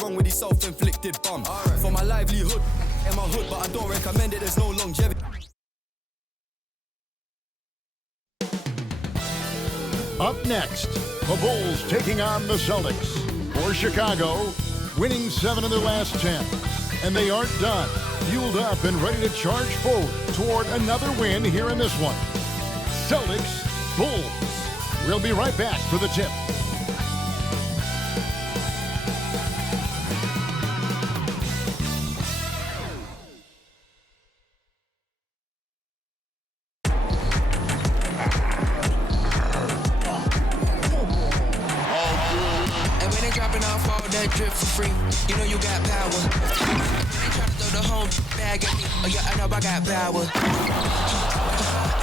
wrong with these self-inflicted bum? For my livelihood in my hood, but I don't recommend it, there's no longevity. Up next, the Bulls taking on the Celtics. For Chicago, winning 7 of their last 10. And they aren't done. Fueled up and ready to charge forward toward another win here in this one. Celtics, Bulls. We'll be right back for the tip. Drip for free, you know you got power. They try to throw the whole bag at me. Oh yeah, I know I got power. I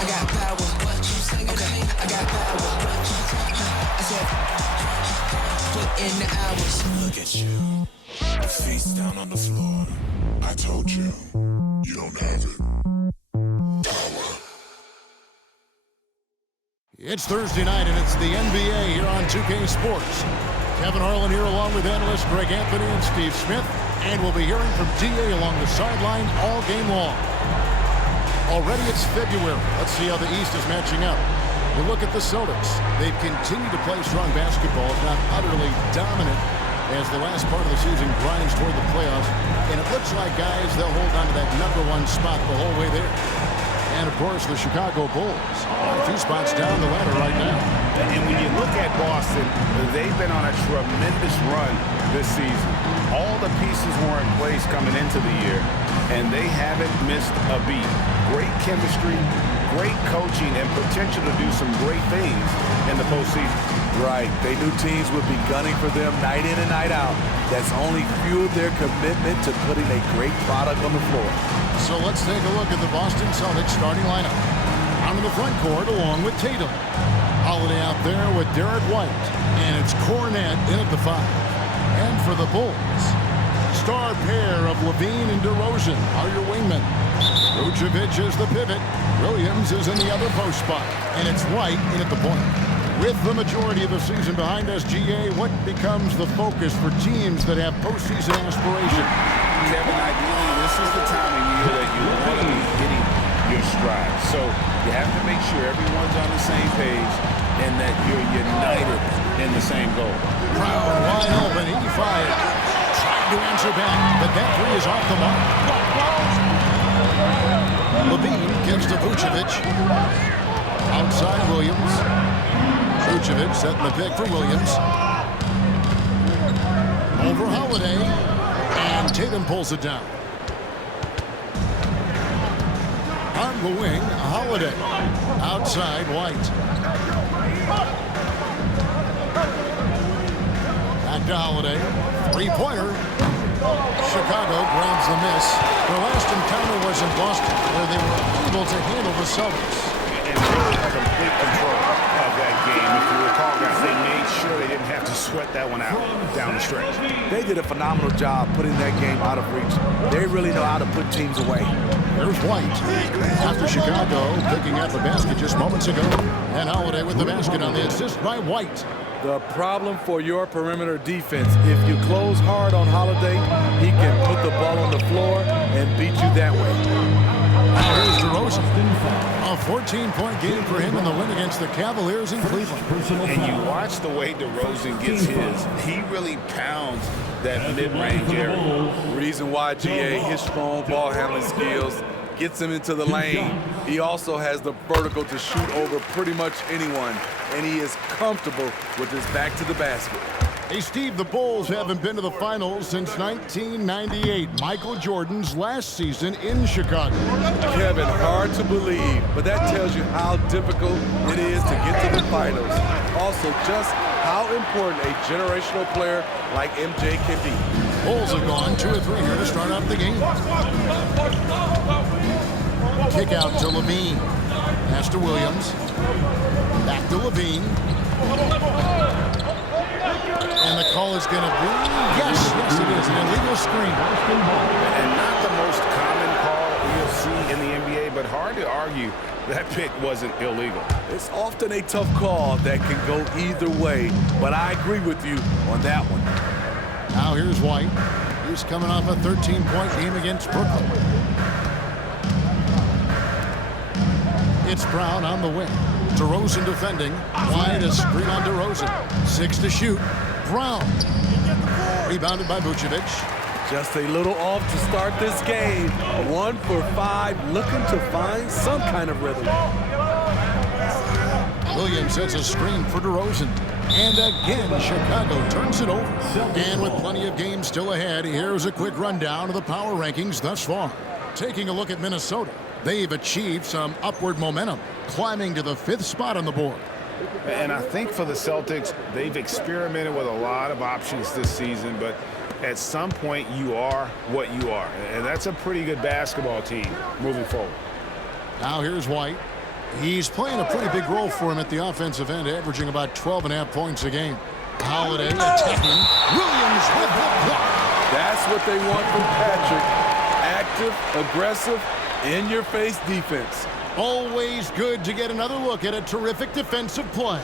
got power. Okay, I got power. I said, put in the hours. Look at you, face down on the floor. I told you, you don't have it. Power. It's Thursday night and it's the NBA here on 2K Sports. Kevin Harlan here along with analysts Greg Anthony and Steve Smith. And we'll be hearing from DA along the sideline all game long. Already it's February. Let's see how the East is matching up. We look at the Celtics. They've continued to play strong basketball, if not utterly dominant, as the last part of the season grinds toward the playoffs. And it looks like, guys, they'll hold on to that #1 spot the whole way there. And, of course, the Chicago Bulls are a few spots down the ladder right now. And when you look at Boston, they've been on a tremendous run this season. All the pieces were in place coming into the year, and they haven't missed a beat. Great chemistry, great coaching, and potential to do some great things in the postseason. Right. They knew teams would be gunning for them night in and night out. That's only fueled their commitment to putting a great product on the floor. So let's take a look at the Boston Celtics starting lineup. Out in the front court along with Tatum. Holiday out there with Derek White. And it's Kornet in at the 5. And for the Bulls, star pair of Levine and DeRozan are your wingmen. Vucevic is the pivot. Williams is in the other post spot. And it's White in at the point. With the majority of the season behind us, GA, what becomes the focus for teams that have postseason aspirations? Kevin, ideally, this is the time of year that you want to be hitting your stride. So you have to make sure everyone's on the same page and that you're united in the same goal. Brown wide open, 85. Trying to answer back, but that 3 is off the mark. Levine gives to Vucevic. Outside Williams. Vucevic setting the pick for Williams. Over Holiday. And Tatum pulls it down. On the wing, Holiday. Outside, White. Back to Holiday. Three-pointer. Chicago grabs the miss. Their last encounter was in Boston, where they were able to handle the Celtics. And really had complete control of that game. If you recall, guys, they made sure they didn't have to sweat that one out down the stretch. They did a phenomenal job putting that game out of reach. They really know how to put teams away. There's White. After Chicago picking up the basket just moments ago. And Holiday with the basket on the assist by White. The problem for your perimeter defense, if you close hard on Holiday, he can put the ball on the floor and beat you that way. Now here's DeRozan. A 14-point game for him in the win against the Cavaliers in Cleveland. And you watch the way DeRozan gets his. He really pounds that mid-range area. Reason why, GA, his strong ball handling skills gets him into the lane. He also has the vertical to shoot over pretty much anyone, and he is comfortable with his back to the basket. Hey, Steve, the Bulls haven't been to the finals since 1998, Michael Jordan's last season in Chicago. Kevin, hard to believe, but that tells you how difficult it is to get to the finals. Also, just how important a generational player like MJ can be. Bulls have gone 2 or 3 here to start out the game. Kick out to Levine. Pass to Williams. Back to Levine. And the call is going to be, yes, it is, an illegal screen. And not the most common call you'll see in the NBA, but hard to argue that pick wasn't illegal. It's often a tough call that can go either way, but I agree with you on that one. Now here's White. He's coming off a 13-point game against Brooklyn. It's Brown on the wing. DeRozan defending. White, a screen on DeRozan. 6 to shoot. Brown. Rebounded by Vucevic. Just a little off to start this game. 1 for 5, looking to find some kind of rhythm. Williams sets a screen for DeRozan. And again, Chicago turns it over. And with plenty of games still ahead, here's a quick rundown of the power rankings thus far. Taking a look at Minnesota, they've achieved some upward momentum, climbing to the 5th spot on the board. And I think for the Celtics, they've experimented with a lot of options this season, but at some point you are what you are. And that's a pretty good basketball team moving forward. Now here's White. He's playing a pretty big role for him at the offensive end, averaging about 12.5 points a game. Holiday attacking. Williams with the block. That's what they want from Patrick. Active, aggressive, in-your-face defense. Always good to get another look at a terrific defensive play.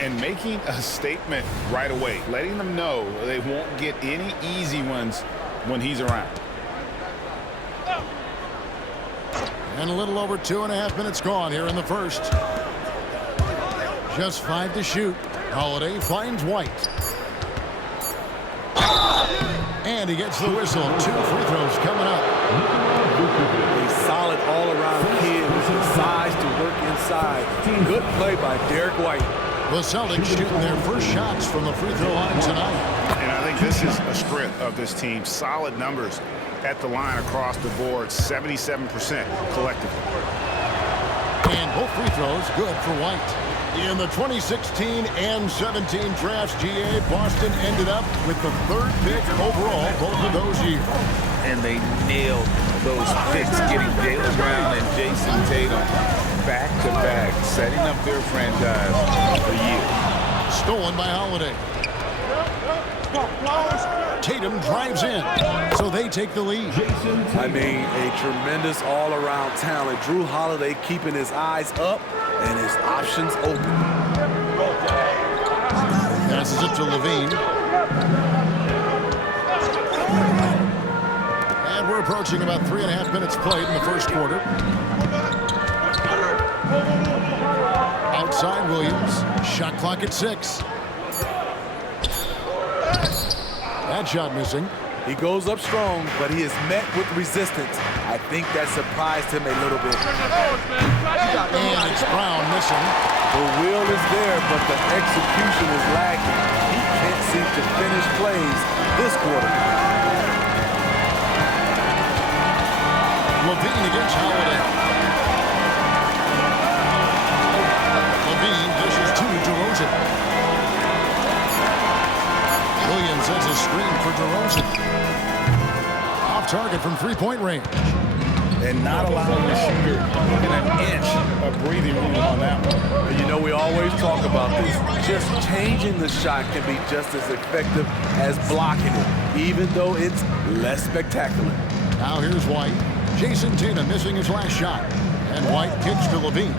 And making a statement right away, letting them know they won't get any easy ones when he's around. And a little over 2.5 minutes gone here in the first. Just 5 to shoot. Holiday finds White. And he gets the whistle. 2 free throws coming up. A solid all-around kid with the size to work inside. Good play by Derek White. The Celtics shooting their first shots from the free throw line tonight. And I think this is a strength of this team. Solid numbers at the line across the board, 77% collectively. And both free throws good for White. In the 2016 and 17 drafts, GA, Boston ended up with the 3rd pick overall both of those years. And they nailed those picks, getting Jaylen Brown and Jason Tatum back-to-back, setting up their franchise for years. Stolen by Holiday. Tatum drives in, so they take the lead. I mean, a tremendous all-around talent. Drew Holiday keeping his eyes up and his options open. Passes it to Levine. And we're approaching about 3.5 minutes played in the first quarter. Outside Williams. Shot clock at 6. That shot missing. He goes up strong, but he is met with resistance. I think that surprised him a little bit. And it's Brown missing. The will is there, but the execution is lacking. He can't seem to finish plays this quarter. Levine against Holiday. Levine dishes to DeRozan. Williams sets a screen for DeRozan. Off target from 3-point range. And not allowing the shooter even an inch of breathing room on that one. You know, we always talk about this. Just changing the shot can be just as effective as blocking it, even though it's less spectacular. Now here's White. Jason Tatum missing his last shot. And White kicks to Levine.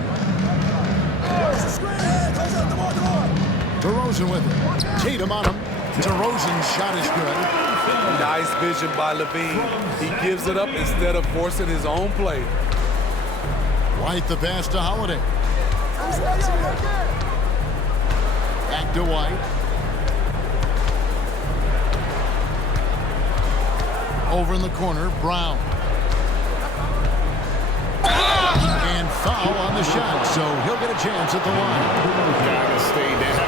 DeRozan with it. Tatum on him. DeRozan's shot is good. Nice vision by Levine. He gives it up instead of forcing his own play. White the pass to Holiday. Back to White. Over in the corner, Brown. And foul on the shot, so he'll get a chance at the line. Gotta stay down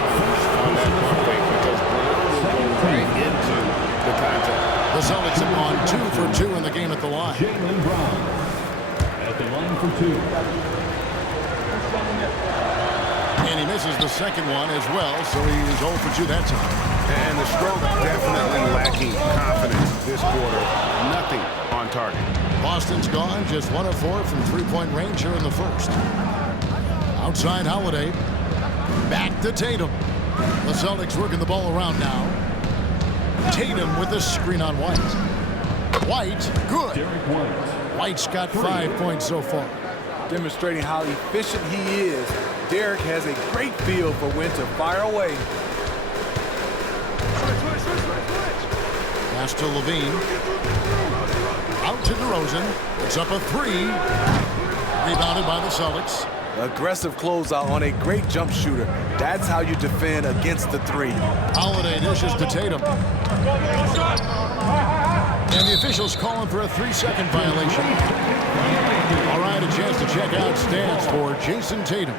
on that pump fake because Brown will go right into the contact. The Celtics have gone 2 for 2 in the game at the line. Jaylen Brown at the line for 2. And he misses the second one as well, so he's 0 for 2 that time. And the stroke definitely lacking confidence this quarter. Nothing on target. Boston's gone just 1 of 4 from 3-point range here in the first. Outside Holiday. Back to Tatum. The Celtics working the ball around now. Tatum with the screen on White. White, good. Derek White. White's got 5 points so far. Demonstrating how efficient he is. Derek has a great feel for when to fire away. Pass to Levine. Out to DeRozan. It's up a three. Rebounded by the Celtics. Aggressive closeout on a great jump shooter. That's how you defend against the three. Holiday dishes to Tatum. And the officials calling for a 3-second violation. All right, a chance to check out stats for Jason Tatum.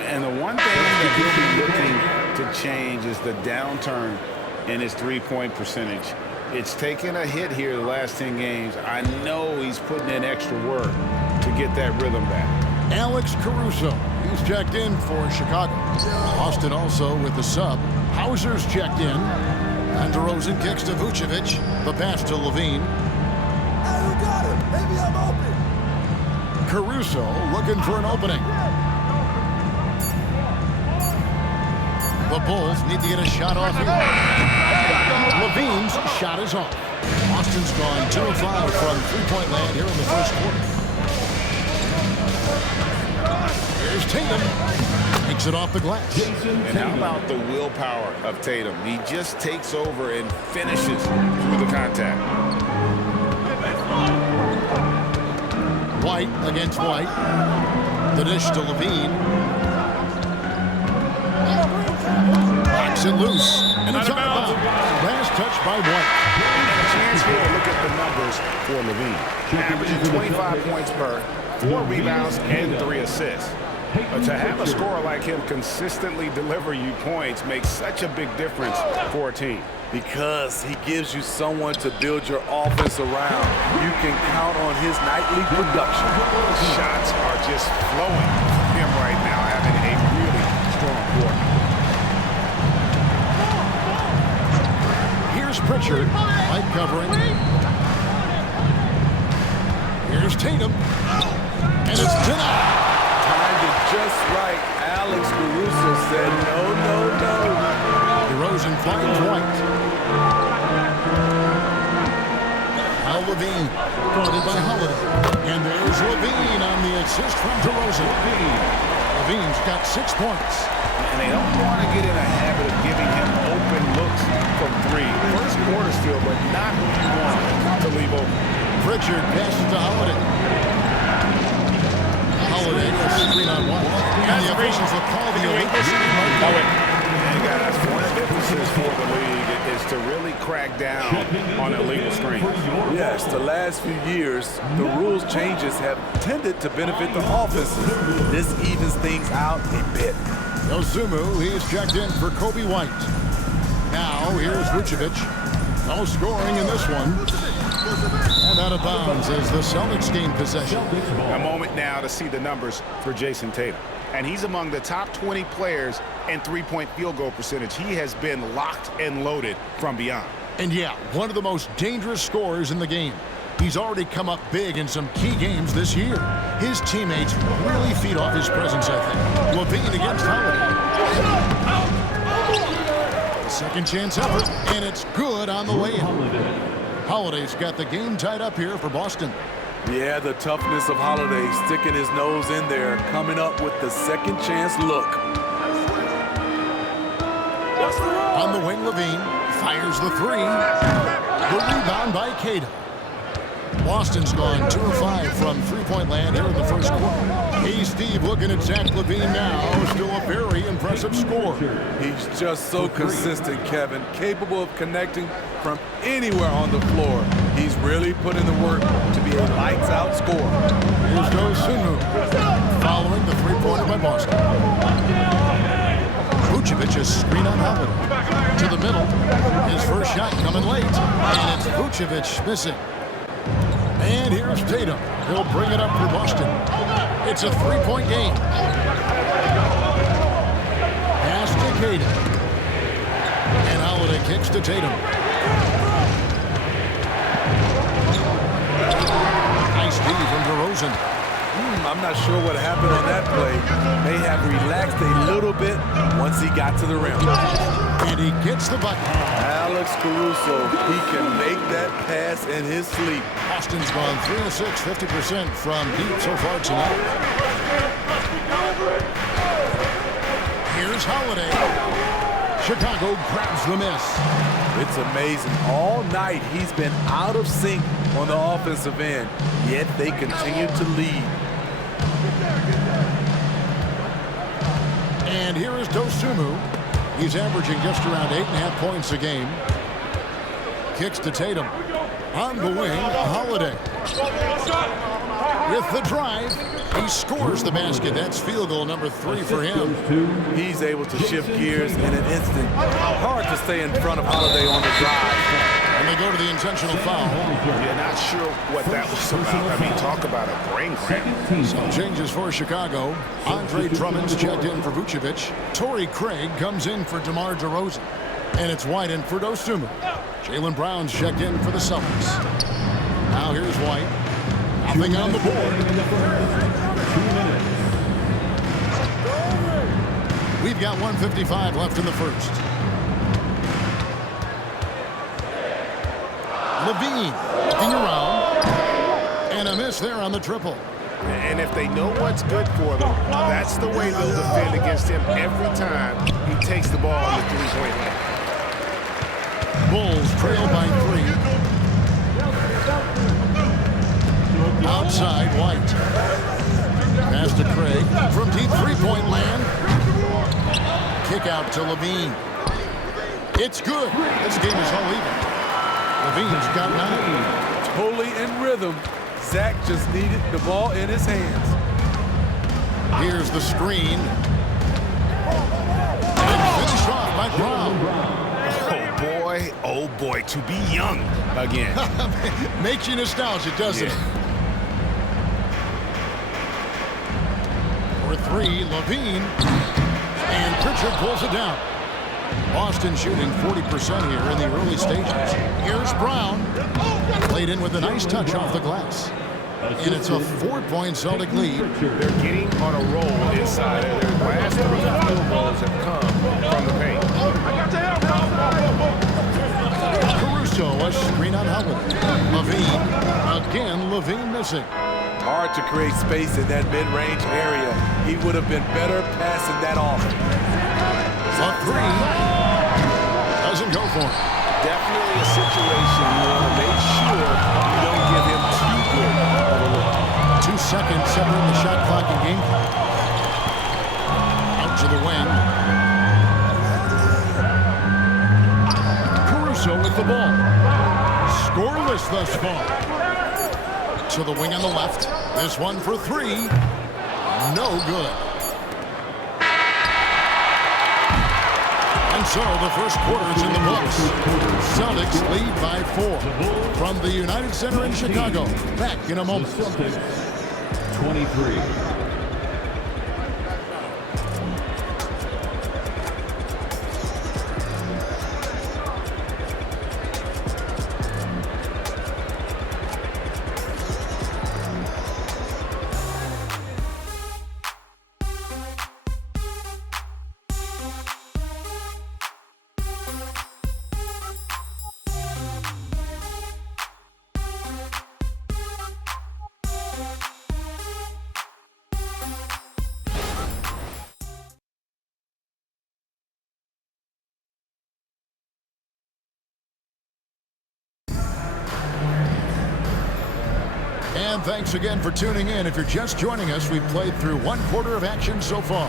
And the one thing that he'll be looking to change is the downturn in his three-point percentage. It's taken a hit here the last 10 games. I know he's putting in extra work to get that rhythm back. Alex Caruso, he's checked in for Chicago. Austin also with the sub. Hauser's checked in. And DeRozan kicks to Vucevic. The pass to Levine. Hey, who got him? Maybe I'm open. Caruso looking for an opening. The Bulls need to get a shot off here. Levine's shot is off. Austin's gone 2 of 5 from three-point land here in the first quarter. Here's Tatum. Takes it off the glass. And how about the willpower of Tatum? He just takes over and finishes through the contact. White against White. The dish to Levine. Knocks it loose. And it's out of bounds. Last touch by White. And a chance here to look at the numbers for Levine. Averaging 25 points per, 4 rebounds, and 3 assists. But to have a scorer like him consistently deliver you points makes such a big difference for a team. Because he gives you someone to build your offense around. You can count on his nightly production. Shots are just flowing from him right now, having a really strong quarter. Here's Pritchard. Light covering. Here's Tatum. And it's denied. Timed it just right. Alex Caruso said no, no, no. DeRozan finds White. Now Levine, guarded by Holiday. And there's Levine on the assist from DeRozan. Levine's got 6 points. And they don't want to get in a habit of giving him open looks from 3. First quarter still, but not what you want to leave open. Pritchard passes to Holiday. Holiday goes screen on one. And the officials will call the illegal screen. And guys, one of the emphasis for the league is to really crack down on illegal screens. Yes, the last few years, the rules changes have tended to benefit the offenses. This evens things out a bit. Dosunmu, he's checked in for Kobe White. Now, here's Vucevic. No scoring in this one. And out of bounds as the Celtics gain possession. A moment now to see the numbers for Jason Tatum. And he's among the top 20 players in three-point field goal percentage. He has been locked and loaded from beyond. And yeah, one of the most dangerous scorers in the game. He's already come up big in some key games this year. His teammates really feed off his presence, I think. Levine against Holiday. Second chance effort, and it's good on the way in. Holiday's got the game tied up here for Boston. Yeah, the toughness of Holiday, sticking his nose in there, coming up with the second chance look. On the wing, Levine fires the 3. The rebound by Cato. Boston's gone 2 of 5 from three-point land here in the first quarter. Hey, Steve, looking at Zach Levine now. Still a very impressive score. He's just so consistent, Kevin, capable of connecting from anywhere on the floor. He's really put in the work to be a lights-out scorer. Here's Dosunmu, following the three-pointer by Boston. Vucevic is screen on Holiday. To the middle. His first shot coming late. And it's Vucevic missing. And here's Tatum. He'll bring it up for Boston. It's a three-point game. Pass to Cato. And Holiday kicks to Tatum. Nice D from DeRozan. I'm not sure what happened on that play. May have relaxed a little bit once he got to the rim. And he gets the bucket. Alex Caruso, he can make that pass in his sleep. Boston's gone 3 of 6, 50% from deep so far tonight. Here's Holiday. Chicago grabs the miss. It's amazing. All night he's been out of sync on the offensive end, yet they continue to lead. And here is Dosunmu. He's averaging just around 8.5 points a game. Kicks to Tatum. On the wing, Holiday. With the drive, he scores the basket. That's field goal number 3 for him. He's able to shift gears in an instant. Hard to stay in front of Holiday on the drive. And they go to the intentional foul. You're not sure what that was about. I mean, talk about a brain cramp. Some changes for Chicago. Andre Drummond's checked in for Vucevic. Torrey Craig comes in for DeMar DeRozan. And it's White in for Dosunmu. Jaylen Brown's checked in for the Celtics. Now here's White. Nothing on the board. 2 minutes. We've got 1:55 left in the first. Levine looking around. And a miss there on the triple. And if they know what's good for them, that's the way they'll defend against him every time he takes the ball in the three-point line. Bulls trail by 3. Outside, White. Pass to Craig from deep three-point land. Kick out to Levine. It's good. This game is all even. Levine's got 9. Totally in rhythm. Zach just needed the ball in his hands. Here's the screen. And finished off by Brown. Oh boy, to be young again. Makes you nostalgic, doesn't it? For 3, Levine. And Pritchard pulls it down. Boston shooting 40% here in the early stages. Here's Brown. Played in with a nice touch off the glass. And it's a 4-point Celtic lead. They're getting on a roll inside. Their last 3 field goals have come from the paint. Caruso, a screen on Holiday. Levine. Again, Levine missing. Hard to create space in that mid-range area. He would have been better passing that off. A 3. Doesn't go for him. Definitely a situation you want to make sure you don't give him too good of a look. 2 seconds separating the shot clock and game clock. Out to the wing. Caruso with the ball. Scoreless thus far. To the wing on the left. This one for 3. No good. And so the first quarter is in the books. Celtics lead by 4. From the United Center in Chicago. Back in a moment. Celtics 23. And thanks again for tuning in. If you're just joining us, we've played through 1 quarter of action so far.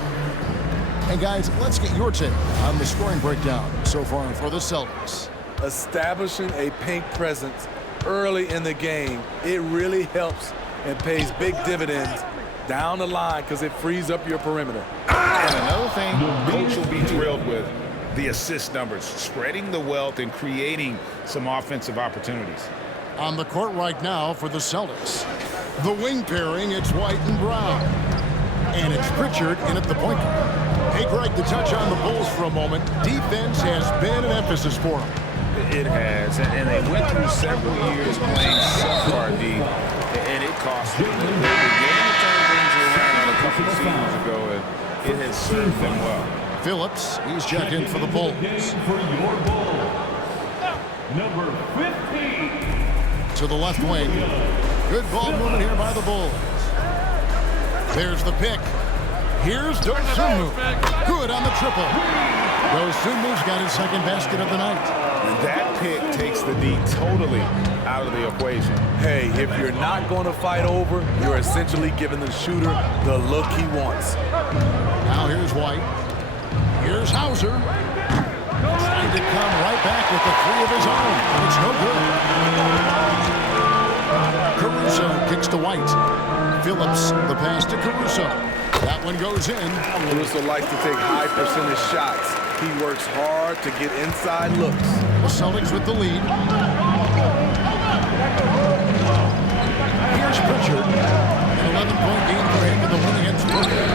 And guys, let's get your take on the scoring breakdown so far for the Celtics. Establishing a paint presence early in the game, it really helps and pays big dividends down the line because it frees up your perimeter. And another thing Coach will be thrilled with, the assist numbers, spreading the wealth and creating some offensive opportunities. On the court right now for the Celtics. The wing pairing, it's White and Brown. And it's Pritchard in at the point guard. Hey, Greg, the touch on the Bulls for a moment. Defense has been an emphasis for them. It has, and they went through several years playing so far deep, and it cost them. They began to turn things around a couple of seasons ago, and it has served them well. Phillips, he's checked in for the Bulls. For your Bulls, number 15. To the left wing. Good ball movement here by the Bulls. There's the pick. Here's Dosunmu. Good on the triple. Dosunmu's got his second basket of the night. That pick takes the D totally out of the equation. Hey, if you're not going to fight over, you're essentially giving the shooter the look he wants. Now here's White. Here's Hauser. Trying to come right back with the three of his own. It's no good. Caruso kicks to White. Phillips, the pass to Caruso. That one goes in. Caruso likes to take high percentage shots. He works hard to get inside looks. The Celtics with the lead. Here's Pritchard. An 11-point game for him in the win against Brooklyn.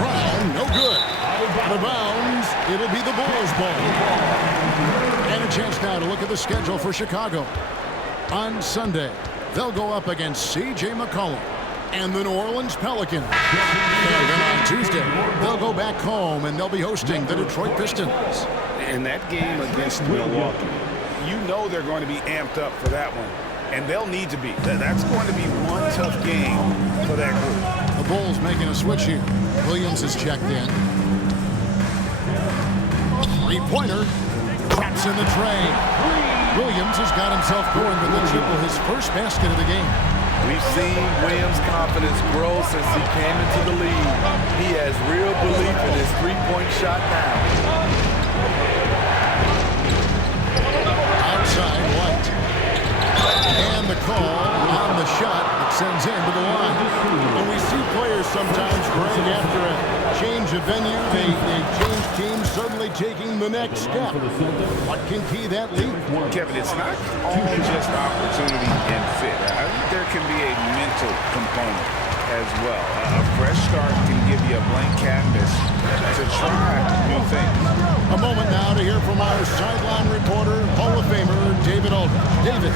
Brown, no good. Out of bounds. It'll be the Bulls' ball. And a chance now to look at the schedule for Chicago. On Sunday, they'll go up against C.J. McCollum and the New Orleans Pelicans. And then on Tuesday, they'll go back home and they'll be hosting the Detroit Pistons. In that game against Milwaukee, you know they're going to be amped up for that one. And they'll need to be. That's going to be one tough game for that group. The Bulls making a switch here. Williams is checked in. Three-pointer. Traps in the tray. Williams has got himself going with the triple, his first basket of the game. We've seen Williams' confidence grow since he came into the league. He has real belief in his three-point shot now. Outside, White. And the call on the shot that sends him to the line. And we see players sometimes, Greg, after a change of venue, they change teams, suddenly taking the next step. What can key that lead? Kevin, it's not all just opportunity and fit. I think there can be a mental component as well. A fresh start can give you a blank canvas to try new things. A moment now to hear from our sideline reporter, Hall of Famer David Aldridge. David.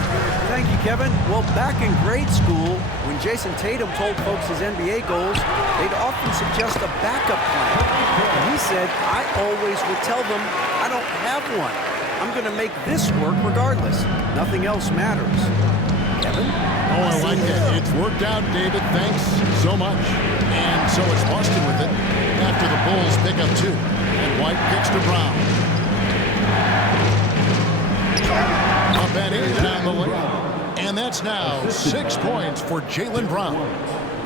Thank you, Kevin. Well, back in grade school, when Jason Tatum told folks his NBA goals, they'd often suggest a backup plan. And he said, I always would tell them, I don't have one. I'm going to make this work regardless. Nothing else matters. Kevin? Oh, I like it. It's worked out, David. Thanks so much. And so it's Boston with it after the Bulls pick up two. And White kicks to Brown. Up and in on the layup. And that's now 6 points for Jaylen Brown.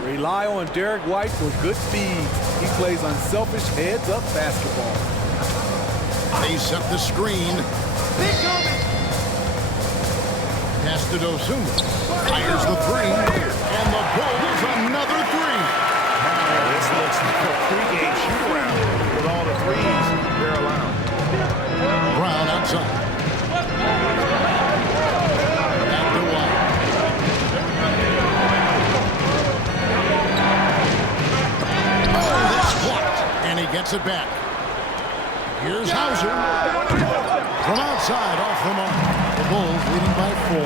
Rely on Derek White for good feeds. He plays unselfish heads-up basketball. They set the screen. Pass to Dosunmu. Fires the three. And the Bulls another three. This looks like a pregame shoot-around with all the threes they're allowed. Brown outside. Back to White. Oh, that's blocked. And he gets it back. Here's Hauser. From outside, off the mark. The Bulls leading by 4.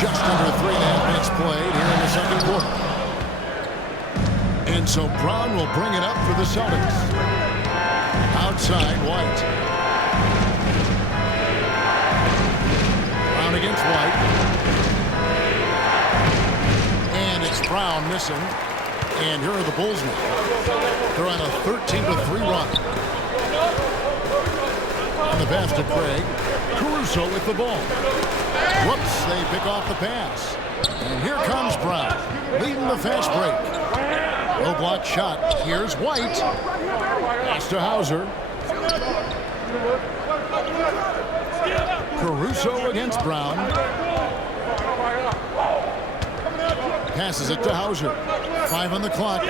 Just under 3.5 minutes played here in the second quarter. And so Brown will bring it up for the Celtics. Outside, White. Brown against White. And it's Brown missing. And here are the Bulls now. They're on a 13-3 run. On the pass to Craig. Caruso with the ball. Whoops, they pick off the pass. And here comes Brown, leading the fast break. Low block shot. Here's White. Pass to Hauser. Caruso against Brown. Passes it to Hauser. 5 on the clock.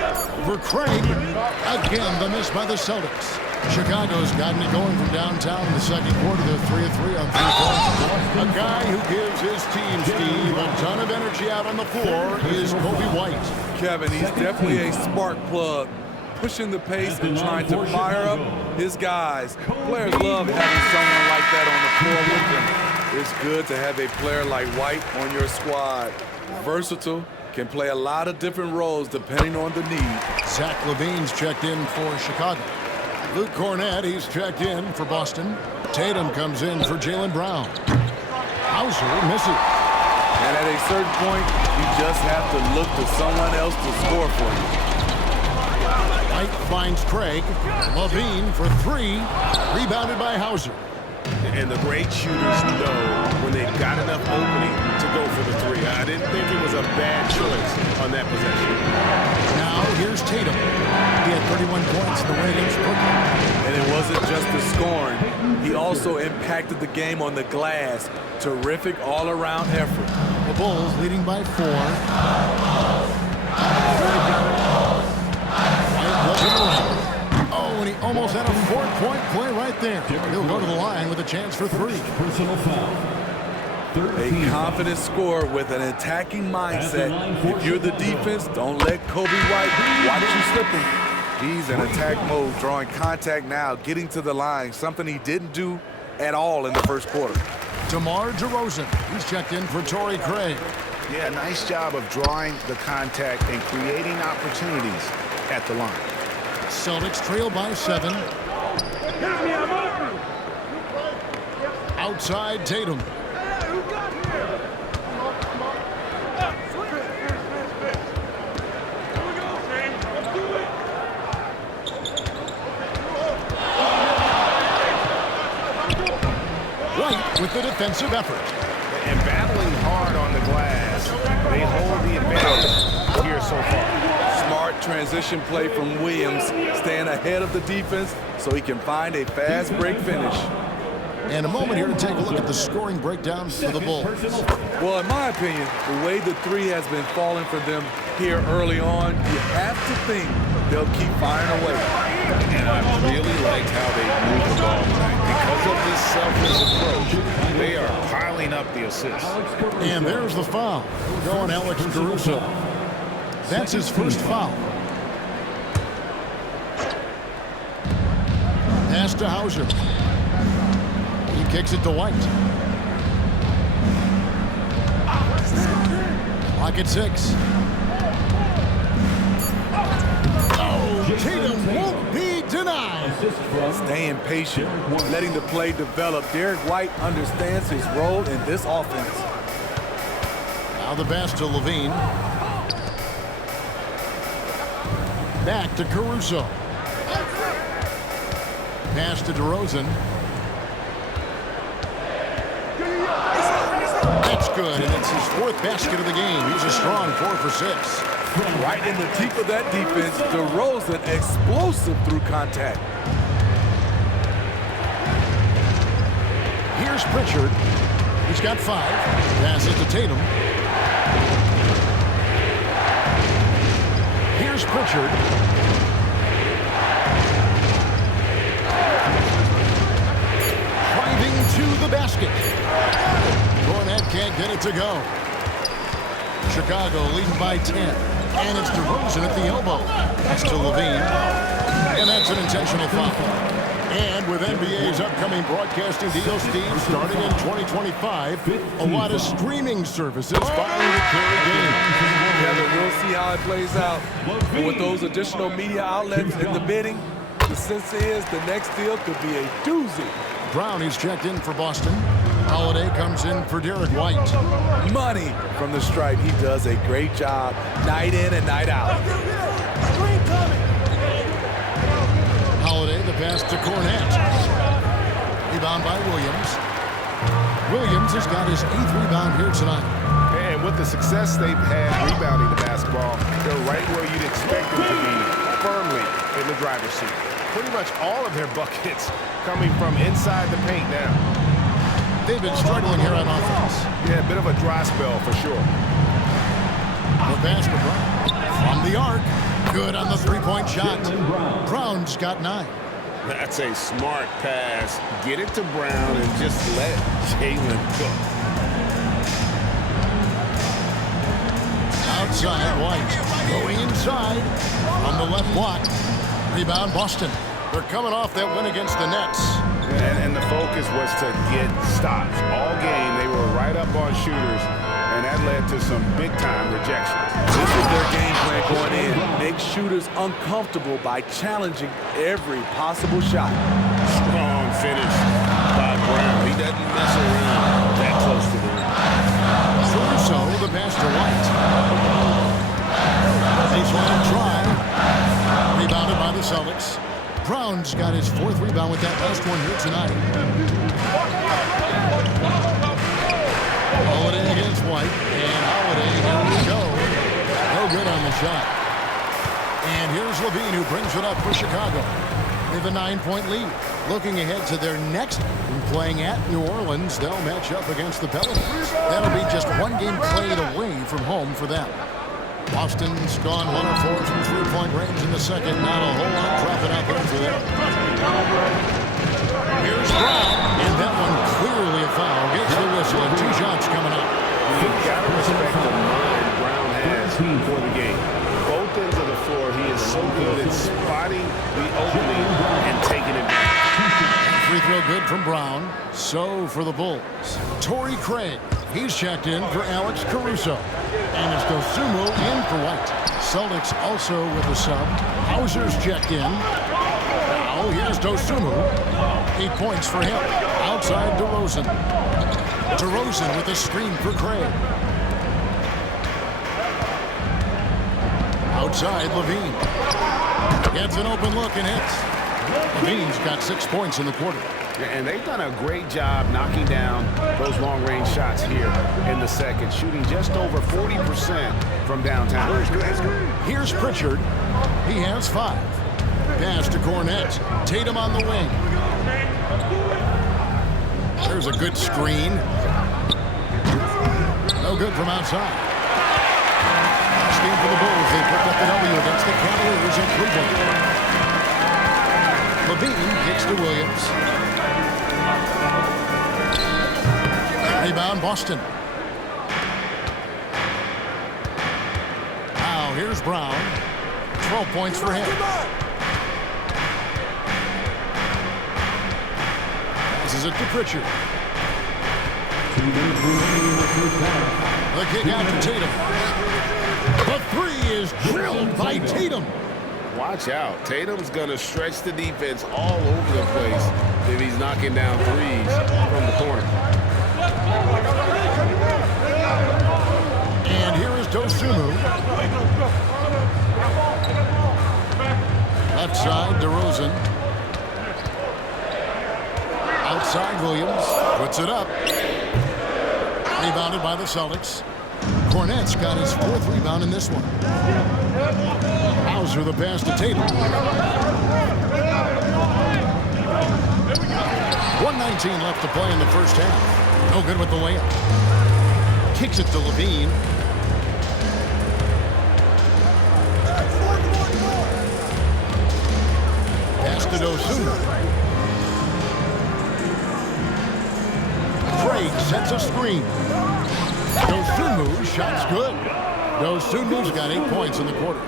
For Craig. Again, the miss by the Celtics. Chicago's gotten it going from downtown in the second quarter. They're 3 of 3 on 3 points. A guy who gives his team, Steve, a ton of energy out on the floor is Kobe White. Kevin, he's definitely a spark plug, pushing the pace and trying to fire up his guys. Players love having someone like that on the floor with them. It's good to have a player like White on your squad. Versatile, can play a lot of different roles depending on the need. Zach LaVine's checked in for Chicago. Luke Cornett, he's checked in for Boston. Tatum comes in for Jaylen Brown. Hauser misses. And at a certain point, you just have to look to someone else to score for you. White finds Craig. Levine for three. Rebounded by Hauser. And the great shooters know when they've got enough opening to go for the three. I didn't think it was a bad choice on that possession. Now here's Tatum. He had 31 points in the win against Brooklyn. And it wasn't just the scoring. He also impacted the game on the glass. Terrific all-around effort. The Bulls leading by 4. Oh, and he almost had a 4-point play right there. He'll go to the line with a chance for 3. Personal foul. A confident scorer with an attacking mindset. If you're the defense, don't let Kobe White watch you slipping. He's in attack mode, drawing contact now, getting to the line, something he didn't do at all in the first quarter. DeMar DeRozan. He's checked in for Torrey Craig. Yeah, nice job of drawing the contact and creating opportunities at the line. Celtics trail by 7. Outside Tatum. White with the defensive effort. And battling hard on the glass, they hold the advantage here so far. Smart transition play from Williams, staying ahead of the defense so he can find a fast break finish. And a moment here to take a look at the scoring breakdown for the Bulls. Well, in my opinion, the way the three has been falling for them here early on, you have to think they'll keep firing away. And I really liked how they moved the ball tonight. Because of this selfless approach, they are piling up the assists. And there's the foul. Going Alex Caruso. That's his first foul. Pass to Hauser. He kicks it to White. Clock at 6. Oh, Tatum won't be denied. Staying patient, letting the play develop. Derek White understands his role in this offense. Now the pass to Levine. Back to Caruso. Pass to DeRozan. That's good, and it's his 4th basket of the game. He's a strong 4 for 6. Right in the teeth of that defense, DeRozan explosive through contact. Here's Pritchard. He's got 5. Passes to Tatum. Here's Pritchard. Driving to the basket. Cornette can't get it to go. Chicago leading by 10. And it's DeRozan at the elbow. That's to Levine. And that's an intentional foul. And with NBA's upcoming broadcasting deal, Steve, starting in 2025, a lot of streaming services buying the carry game. Yeah, but we'll see how it plays out. And with those additional media outlets in the bidding, the sense is the next deal could be a doozy. Brown is checked in for Boston. Holiday comes in for Derek White. Money from the stripe. He does a great job night in and night out. Holiday, the pass to Cornette. Rebound by Williams. Williams has got his 8th rebound here tonight. And with the success they've had rebounding the basketball, they're right where you'd expect them to be, firmly in the driver's seat. Pretty much all of their buckets coming from inside the paint now. They've been struggling here on offense. Yeah, a bit of a dry spell for sure. The pass to Brown. From the arc. Good on the 3-point shot. Brown's got 9. That's a smart pass. Get it to Brown and just let Jalen cook. Outside White. Going inside. On the left block. Rebound Boston. They're coming off that win against the Nets. And the focus was to get stops. All game, they were right up on shooters, and that led to some big-time rejections. This was their game plan going in. Make shooters uncomfortable by challenging every possible shot. Strong finish by Brown. He doesn't mess around that close to the rim. Caruso, the pass to White. Baseline try. Rebounded by the first one here tonight. Holiday against White. And Holiday, here we go. No good on the shot. And here's Levine, who brings it up for Chicago. They have a 9-point lead. Looking ahead to their next game, playing at New Orleans, they'll match up against the Pelicans. That'll be just one game played away from home for them. Boston's gone 1 of 4 from three-point range in the second. Not a whole lot dropping out there for them. Here's Brown, and that one clearly a foul. Gets the whistle, and 2 shots coming up. You've got to respect the mind Brown has for the game. Both ends of the floor, he is so good at spotting the opening and taking it back. Free throw good from Brown. So for the Bulls, Torrey Craig. He's checked in for Alex Caruso. And it's Dosunmu in for White. Celtics also with a sub. Hauser's checked in. Now here's Dosunmu. 8 points for him. Outside DeRozan. DeRozan with a screen for Craig. Outside Levine. Gets an open look and hits. Levine's got 6 points in the quarter. And they've done a great job knocking down those long-range shots here in the second, shooting just over 40% from downtown. Here's Pritchard. He has 5. Pass to Cornette. Tatum on the wing. There's a good screen. No good from outside. Last game for the Bulls. They picked up the W against the Cavaliers in Cleveland. Levine kicks to Williams. Rebound, Boston. Now here's Brown. 12 points for him. Passes it to Pritchard. The kick out to Tatum. The 3 is drilled by Tatum. Watch out. Tatum's going to stretch the defense all over the place if he's knocking down threes from the corner. And here is Dosunmu. Left side, DeRozan. Outside, Williams. Puts it up. Rebounded by the Celtics. Cornette's got his 4th rebound in this one. Hauser the pass to Tatum. 1:19 left to play in the first half. No good with the layup. Kicks it to Levine. Pass to Dosunmu. Craig sets a screen. Dosunmu, shot's good. Dosunmu's got 8 points in the quarter.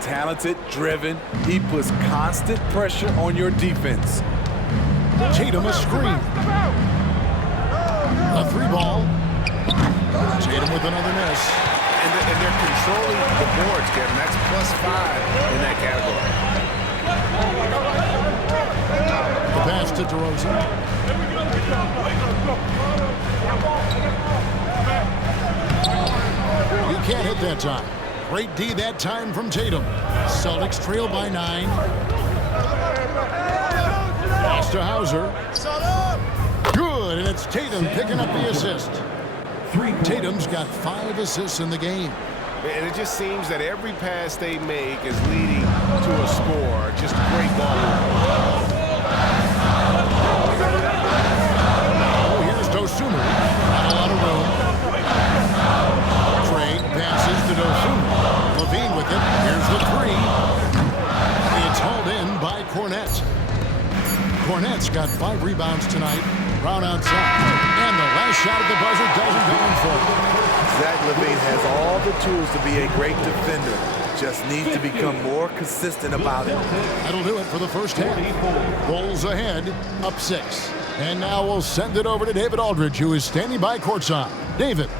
Talented, driven. He puts constant pressure on your defense. Tatum a screen. A 3 ball. Tatum with another miss. And they're controlling the boards, Kevin. That's +5 in that category. The pass to DeRozan. You can't hit that time. Great D that time from Tatum. Celtics trail by 9. Pass to Hauser. Good, and it's Tatum picking up the assist. Tatum's got 5 assists in the game. And it just seems that every pass they make is leading to a score. Just great ball. Oh, here's Dosunmu. Not a lot of room. Craig passes to Dosunmu. Levine with it. Here's the 3. It's hauled in by Cornette. Cornette's got 5 rebounds tonight. Brown outside. And the last shot at the buzzer doesn't go in for him. Zach LaVine has all the tools to be a great defender. Just needs to become more consistent about it. That'll do it for the first half. Bulls ahead, up 6. And now we'll send it over to David Aldridge, who is standing by courtside. David.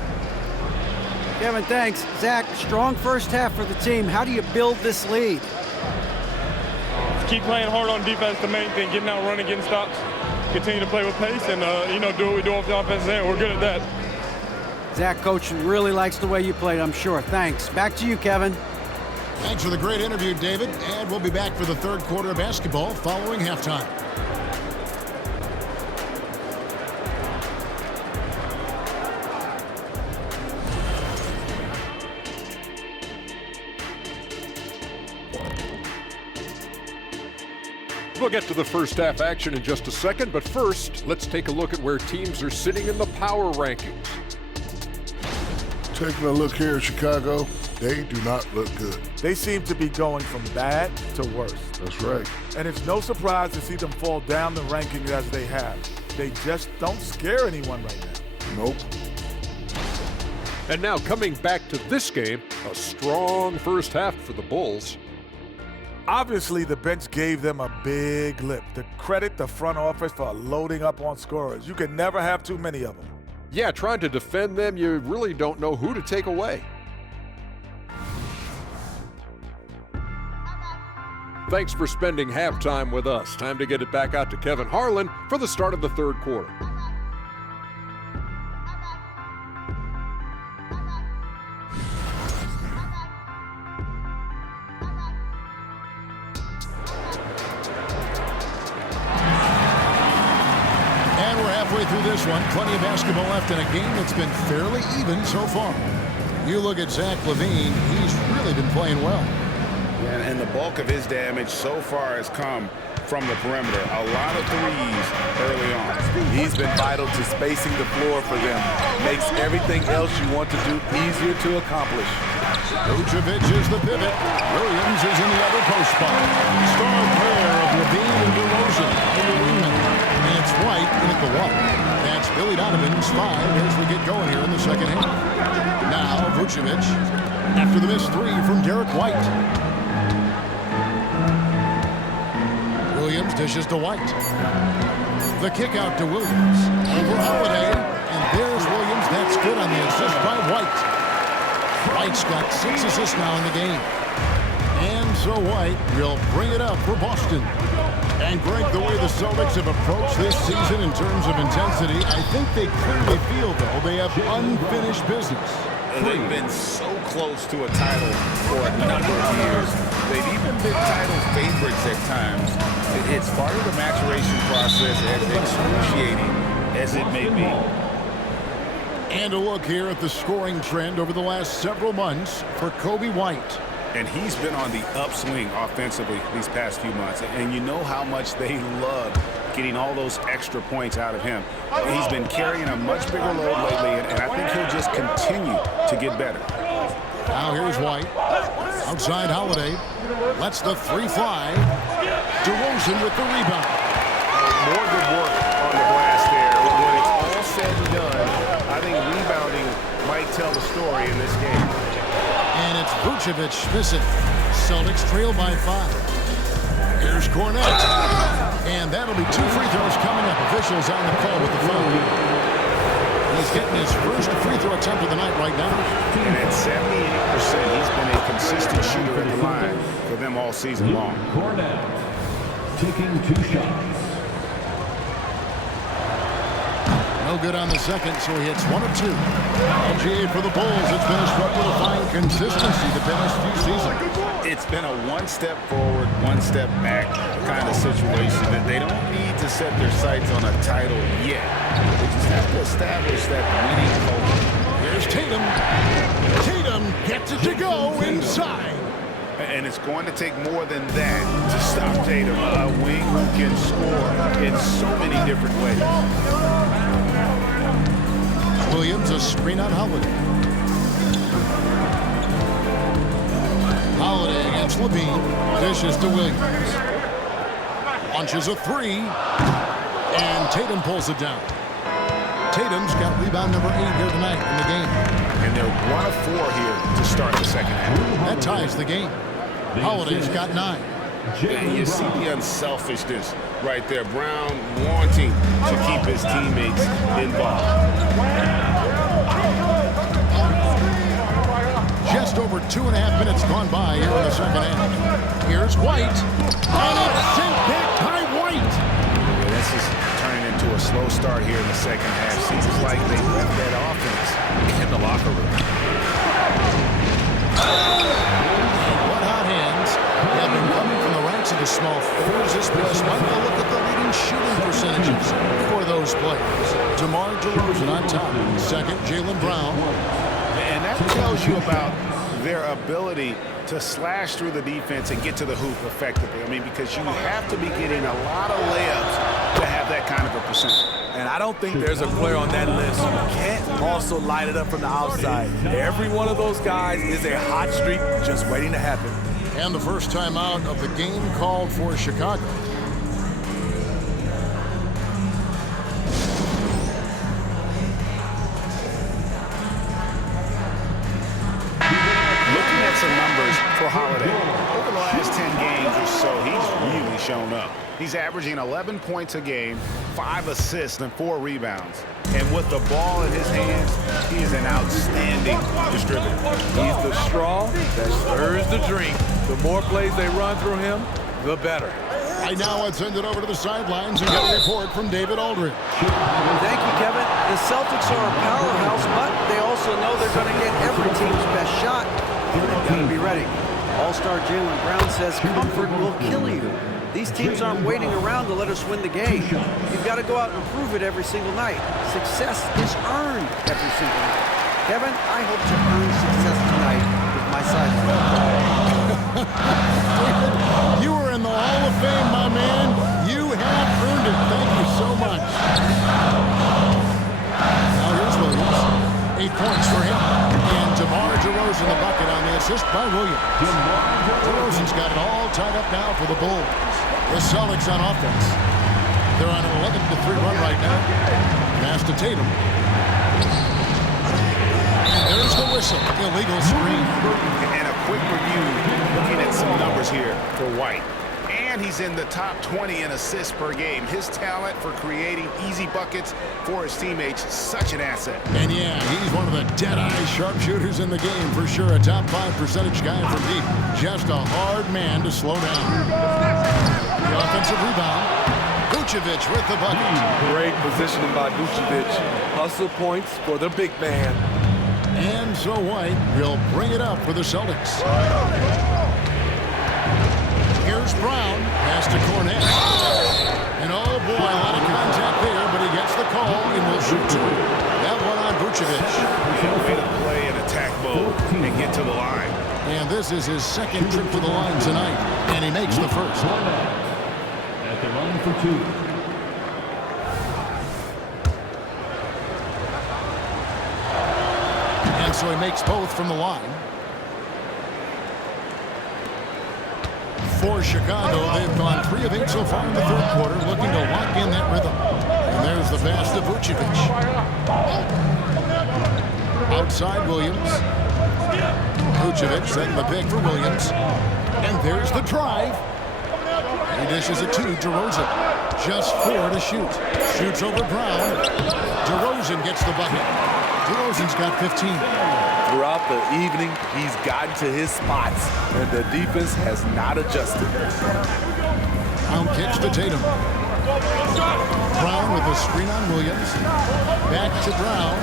Kevin, thanks. Zach, strong first half for the team. How do you build this lead? Keep playing hard on defense, the main thing. Getting out, running, getting stops. Continue to play with pace and, do what we do off the offensive end. We're good at that. Zach, Coach really likes the way you played, I'm sure. Thanks. Back to you, Kevin. Thanks for the great interview, David. And we'll be back for the third quarter of basketball following halftime. We'll get to the first half action in just a second, but first, let's take a look at where teams are sitting in the power rankings. Taking a look here at Chicago, they do not look good. They seem to be going from bad to worse. That's right. And it's no surprise to see them fall down the rankings as they have. They just don't scare anyone right now. Nope. And now coming back to this game, a strong first half for the Bulls. Obviously, the bench gave them a big lift. To credit the front office for loading up on scorers. You can never have too many of them. Yeah, trying to defend them, you really don't know who to take away. Thanks for spending halftime with us. Time to get it back out to Kevin Harlan for the start of the third quarter. Through this one, plenty of basketball left in a game that's been fairly even so far. You look at Zach LaVine, he's really been playing well. Yeah, and the bulk of his damage so far has come from the perimeter. A lot of threes early on. He's been vital to spacing the floor for them. Makes everything else you want to do easier to accomplish. Vucevic is the pivot. Williams is in the other post spot. Star pair of LaVine and DeRozan in the wingman. And it's White in at the one. That's Billy Donovan's 5 as we get going here in the second half. Now Vucevic after the missed three from Derek White. Williams dishes to White. The kick out to Williams. Over Holiday. And there's Williams. That's good on the assist by White. White's got 6 assists now in the game. And so White will bring it up for Boston. And Greg, the way the Celtics have approached this season in terms of intensity, I think they clearly feel, though, they have unfinished business. They've been so close to a title for a number of years. They've even been title favorites at times. It's part of the maturation process, as excruciating as it may be. And a look here at the scoring trend over the last several months for Coby White. And he's been on the upswing offensively these past few months. And you know how much they love getting all those extra points out of him. He's been carrying a much bigger load lately, and I think he'll just continue to get better. Now here's White. Outside Holiday. Lets the three fly. DeRozan with the rebound. More good work on the glass there. When it's all said and done, I think rebounding might tell the story in this game. And it's Vucevic missing. Celtics trail by 5. Here's Cornette. And that'll be 2 free throws coming up. Officials on the call with the foul. He's getting his first free throw attempt of the night right now. And at 78%, he's been a consistent shooter at the line for them all season long. Cornette taking 2 shots. No good on the second, so he hits 1 of 2. LGA for the Bulls. It's been a struggle to find consistency the past few seasons. It's been a one step forward, one step back kind of situation that they don't need to set their sights on a title yet. They just have to establish that winning culture. Here's Tatum. Tatum gets it to go inside. And it's going to take more than that to stop Tatum, a wing who can score in so many different ways. Williams, a screen on Holiday. Holiday against LaVine. Dishes to Williams. Launches a 3. And Tatum pulls it down. Tatum's got rebound number 8 here tonight in the game. And they're 1 of 4 here to start the second half. That ties the game. Holiday's got 9. And you see the unselfishness right there. Brown wanting to keep his teammates involved. Just over 2.5 minutes gone by here in the second half. Here's White. And it's sent back by White. Yeah, this is turning into a slow start here in the second half. Seems like they left that offense in the locker room. What hot hands have been coming from the ranks of the small forwards this past month. Look at the leading shooting percentages for those players. DeMar DeRozan on top. Second, Jaylen Brown. And that tells you about their ability to slash through the defense and get to the hoop effectively. I mean, because you have to be getting a lot of layups to have that kind of a percentage. And I don't think there's a player on that list who can't also light it up from the outside. Every one of those guys is a hot streak just waiting to happen. And the first timeout of the game called for Chicago. Looking at some numbers for Holiday. Over the last 10 games or so, he's really shown up. He's averaging 11 points a game, 5 assists, and 4 rebounds. And with the ball in his hands, he is an outstanding distributor. He's the straw that stirs the drink. The more plays they run through him, the better. Right now, let's send it over to the sidelines and get a report from David Aldridge. Thank you, Kevin. The Celtics are a powerhouse, but they also know they're going to get every team's best shot. They've got to be ready. All-star Jaylen Brown says comfort will kill you. These teams aren't waiting around to let us win the game. You've got to go out and prove it every single night. Success is earned every single night. Kevin, I hope to earn success tonight with my sideline. David, you are in the Hall of Fame, my man. You have earned it. Thank you so much. Now here's Williams. 8 points for him. And DeMar DeRozan the bucket on the assist by Williams. DeRozan's got it all tied up now for the Bulls. The Celtics on offense. They're on an 11-3 run right now. Pass to Tatum. And there's the whistle. Illegal screen. And a quick review, looking at some numbers here for White. And he's in the top 20 in assists per game. His talent for creating easy buckets for his teammates is such an asset. And yeah, he's one of the dead-eye sharpshooters in the game for sure. A top 5 percentage guy from deep. Just a hard man to slow down. The offensive rebound. Vucevic with the bucket. Great positioning by Vucevic. Hustle points for the big man. And so White will bring it up for the Celtics. Here's Brown. Pass to Cornet. And oh boy, a lot of contact there, but he gets the call and will shoot two. That one on Vucevic. Way to play in attack mode and get to the line. And this is his second trip to the line tonight, and he makes the first. At the line for 2. And so he makes both from the line. For Chicago, they've gone 3 of 8 so far in the third quarter, looking to lock in that rhythm. And there's the pass to Vucevic. Outside Williams. Vucevic setting the pick for Williams. And there's the drive. He dishes it to DeRozan. Just 4 to shoot. Shoots over Brown. DeRozan gets the bucket. DeRozan's got 15. Throughout the evening, he's gotten to his spots, and the defense has not adjusted. Brown kicks to Tatum. Brown with the screen on Williams. Back to Brown.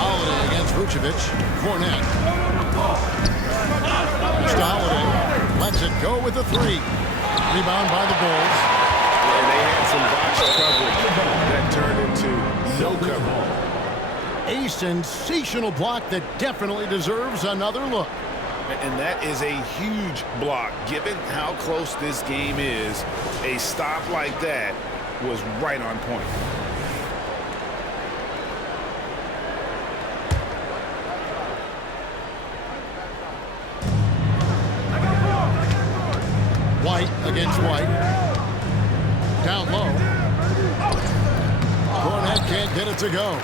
Holiday against Vucevic. Cornet. Here's to Holiday. Lets it go with the 3. Rebound by the Bulls. And they had some box coverage that turned into no cover. A sensational block that definitely deserves another look. And that is a huge block. Given how close this game is, a stop like that was right on point. White against White. Down low. Cornet can't get it to go.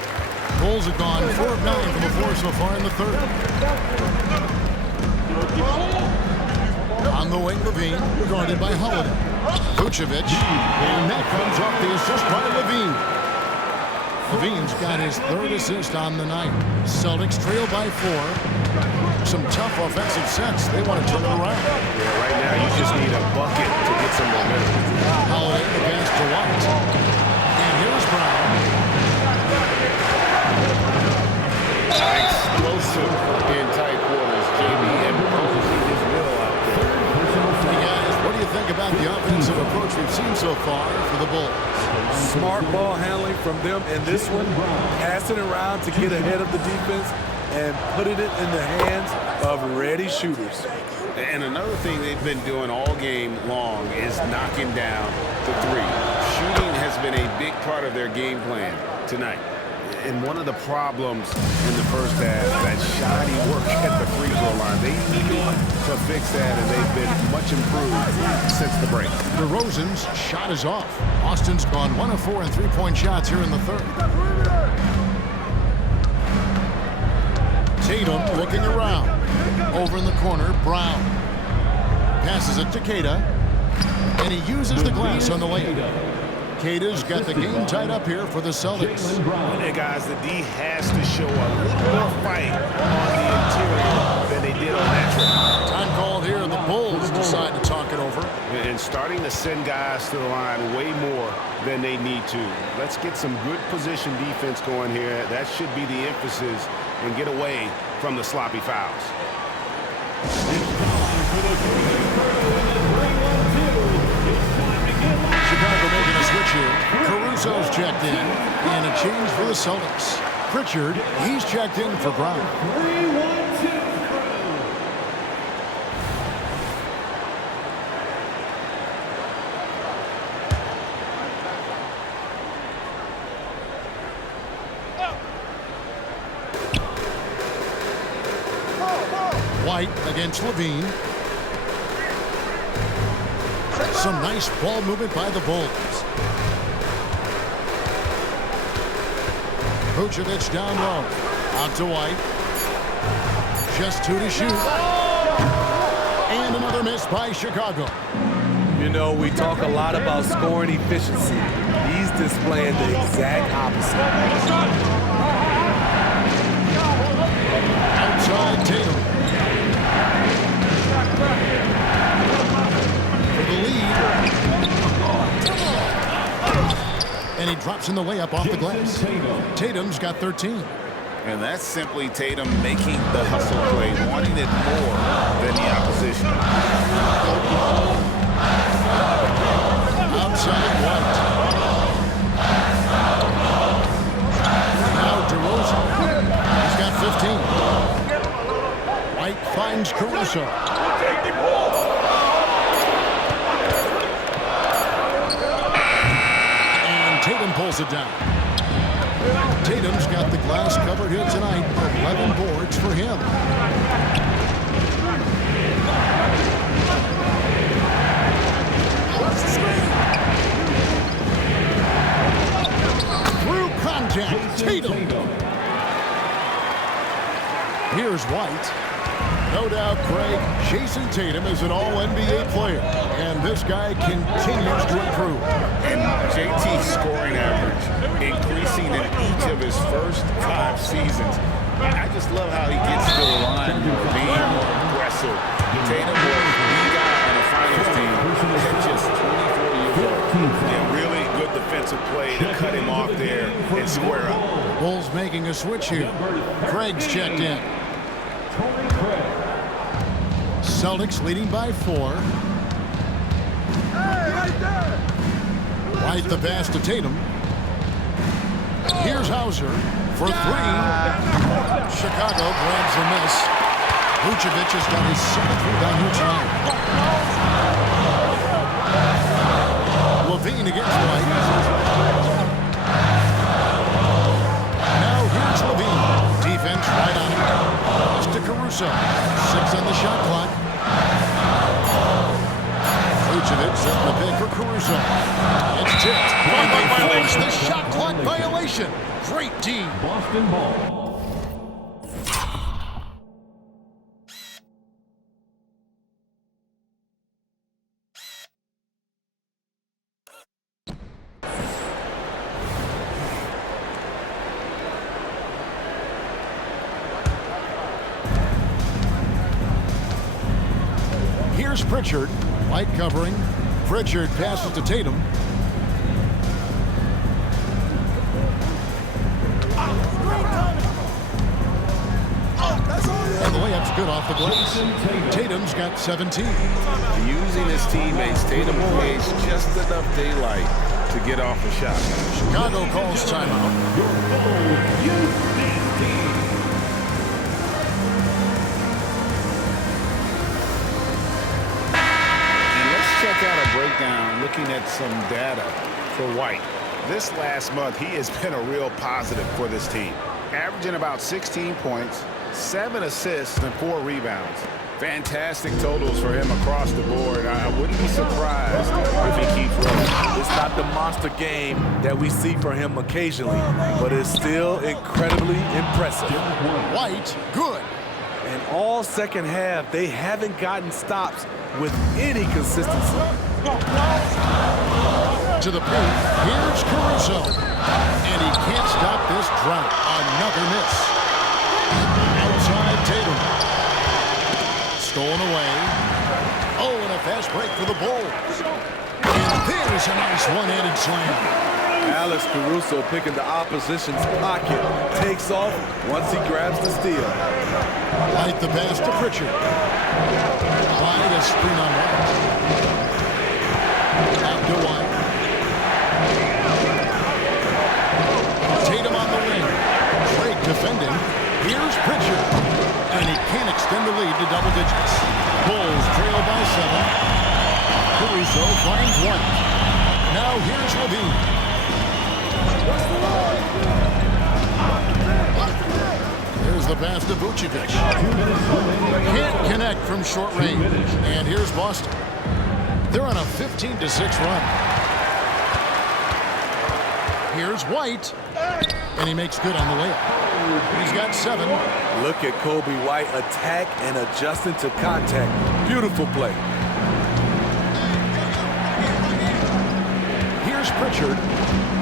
Bulls have gone 4 of 9 from the floor so far in the third. On the wing, Levine, guarded by Holiday. Vucevic, and that comes off the assist by Levine. Levine's got his 3rd assist on the night. Celtics trail by 4. Some tough offensive sets. They want to turn it around. Yeah, right now you just need a bucket to get some momentum. Holiday the pass to White. And here's Brown. Explosive in tight quarters, JB, and posing his will out there. Hey guys, what do you think about the offensive approach we've seen so far for the Bulls? Smart ball handling from them in this one. Passing around to get ahead of the defense and putting it in the hands of ready shooters. And another thing they've been doing all game long is knocking down the three. Shooting has been a big part of their game plan tonight. And one of the problems in the first half, that shoddy work at the free throw line. They needed to fix that, and they've been much improved since the break. DeRozan's shot is off. Austin's gone 1 of 4 in three-point shots here in the third. Tatum looking around. Over in the corner, Brown. Passes it to Queta. And he uses the glass on the lane. Queta's got the game tied up here for the Celtics. And guys, the D has to show a little more fight on the interior than they did on that trip. Time called here, and the Bulls decide to talk it over. And starting to send guys to the line way more than they need to. Let's get some good position defense going here. That should be the emphasis, and get away from the sloppy fouls. Chicago making a switch here. Caruso's checked in, and a change for the Celtics. Pritchard, he's checked in for Brown. White against Levine. Some nice ball movement by the Bulls. Vucevic down low. Out to White. Just 2 to shoot. And another miss by Chicago. You know, we talk a lot about scoring efficiency. He's displaying the exact opposite. Outside Tatum. For the lead. And he drops in the layup off the glass. Tatum's got 13. And that's simply Tatum making the hustle play, wanting it more than the opposition. Outside White. Now DeRozan. He's got 15. White finds Caruso. And Tatum pulls it down. Tatum's got the glass covered here tonight. 11 boards for him. Through contact, Tatum. Here's White. No doubt, Craig, Jason Tatum is an all-NBA player, and this guy continues to improve. And JT's scoring average increasing in each of his first 5 seasons. I just love how he gets to the line, being more aggressive. Tatum was the guy on the finals team at just 24 years old. And really good defensive play to cut him off there and square up. Bulls making a switch here. Craig's checked in. Celtics leading by 4. White the pass to Tatum. Here's Hauser for 3. Chicago grabs the miss. Vucevic has got his 7th rebound here tonight. Levine against White. Now here's Levine. Defense right on him. It's to Caruso. 6 on the shot clock. Vucevic setting the pick for Caruso. It's tipped. And they force the shot clock violation. Great team. Boston ball. Here's Pritchard. White covering. Pritchard passes to Tatum. And the layup's good off the glass. Tatum's got 17. Using his teammates, Tatum creates just enough daylight to get off a shot. Chicago calls timeout. And let's check out a breakdown looking at some data for White. This last month, he has been a real positive for this team, averaging about 16 points, 7 assists, and 4 rebounds. Fantastic totals for him across the board. I wouldn't be surprised if he keeps rolling. It's not the monster game that we see for him occasionally, but it's still incredibly impressive. White, good. And all second half, they haven't gotten stops with any consistency. To the paint, here's Caruso. And he can't stop this drought. Another miss. Outside Tatum. Stolen away. Oh, and a fast break for the Bulls. And there's a nice one-handed slam. Alex Caruso picking the opposition's pocket. Takes off once he grabs the steal. Light the pass to Pritchard. White a screen on White. Back to White. Tatum on the wing. Drake defending. Here's Pritchard. And he can't extend the lead to double digits. Bulls trail by 7. Caruso finds White. Now here's Levine. Here's the pass to Vucevic. Can't connect from short range. And here's Boston. They're on a 15-6 run. Here's White. And he makes good on the layup. He's got 7. Look at Kobe White attack and adjusting to contact. Beautiful play. Here's Pritchard.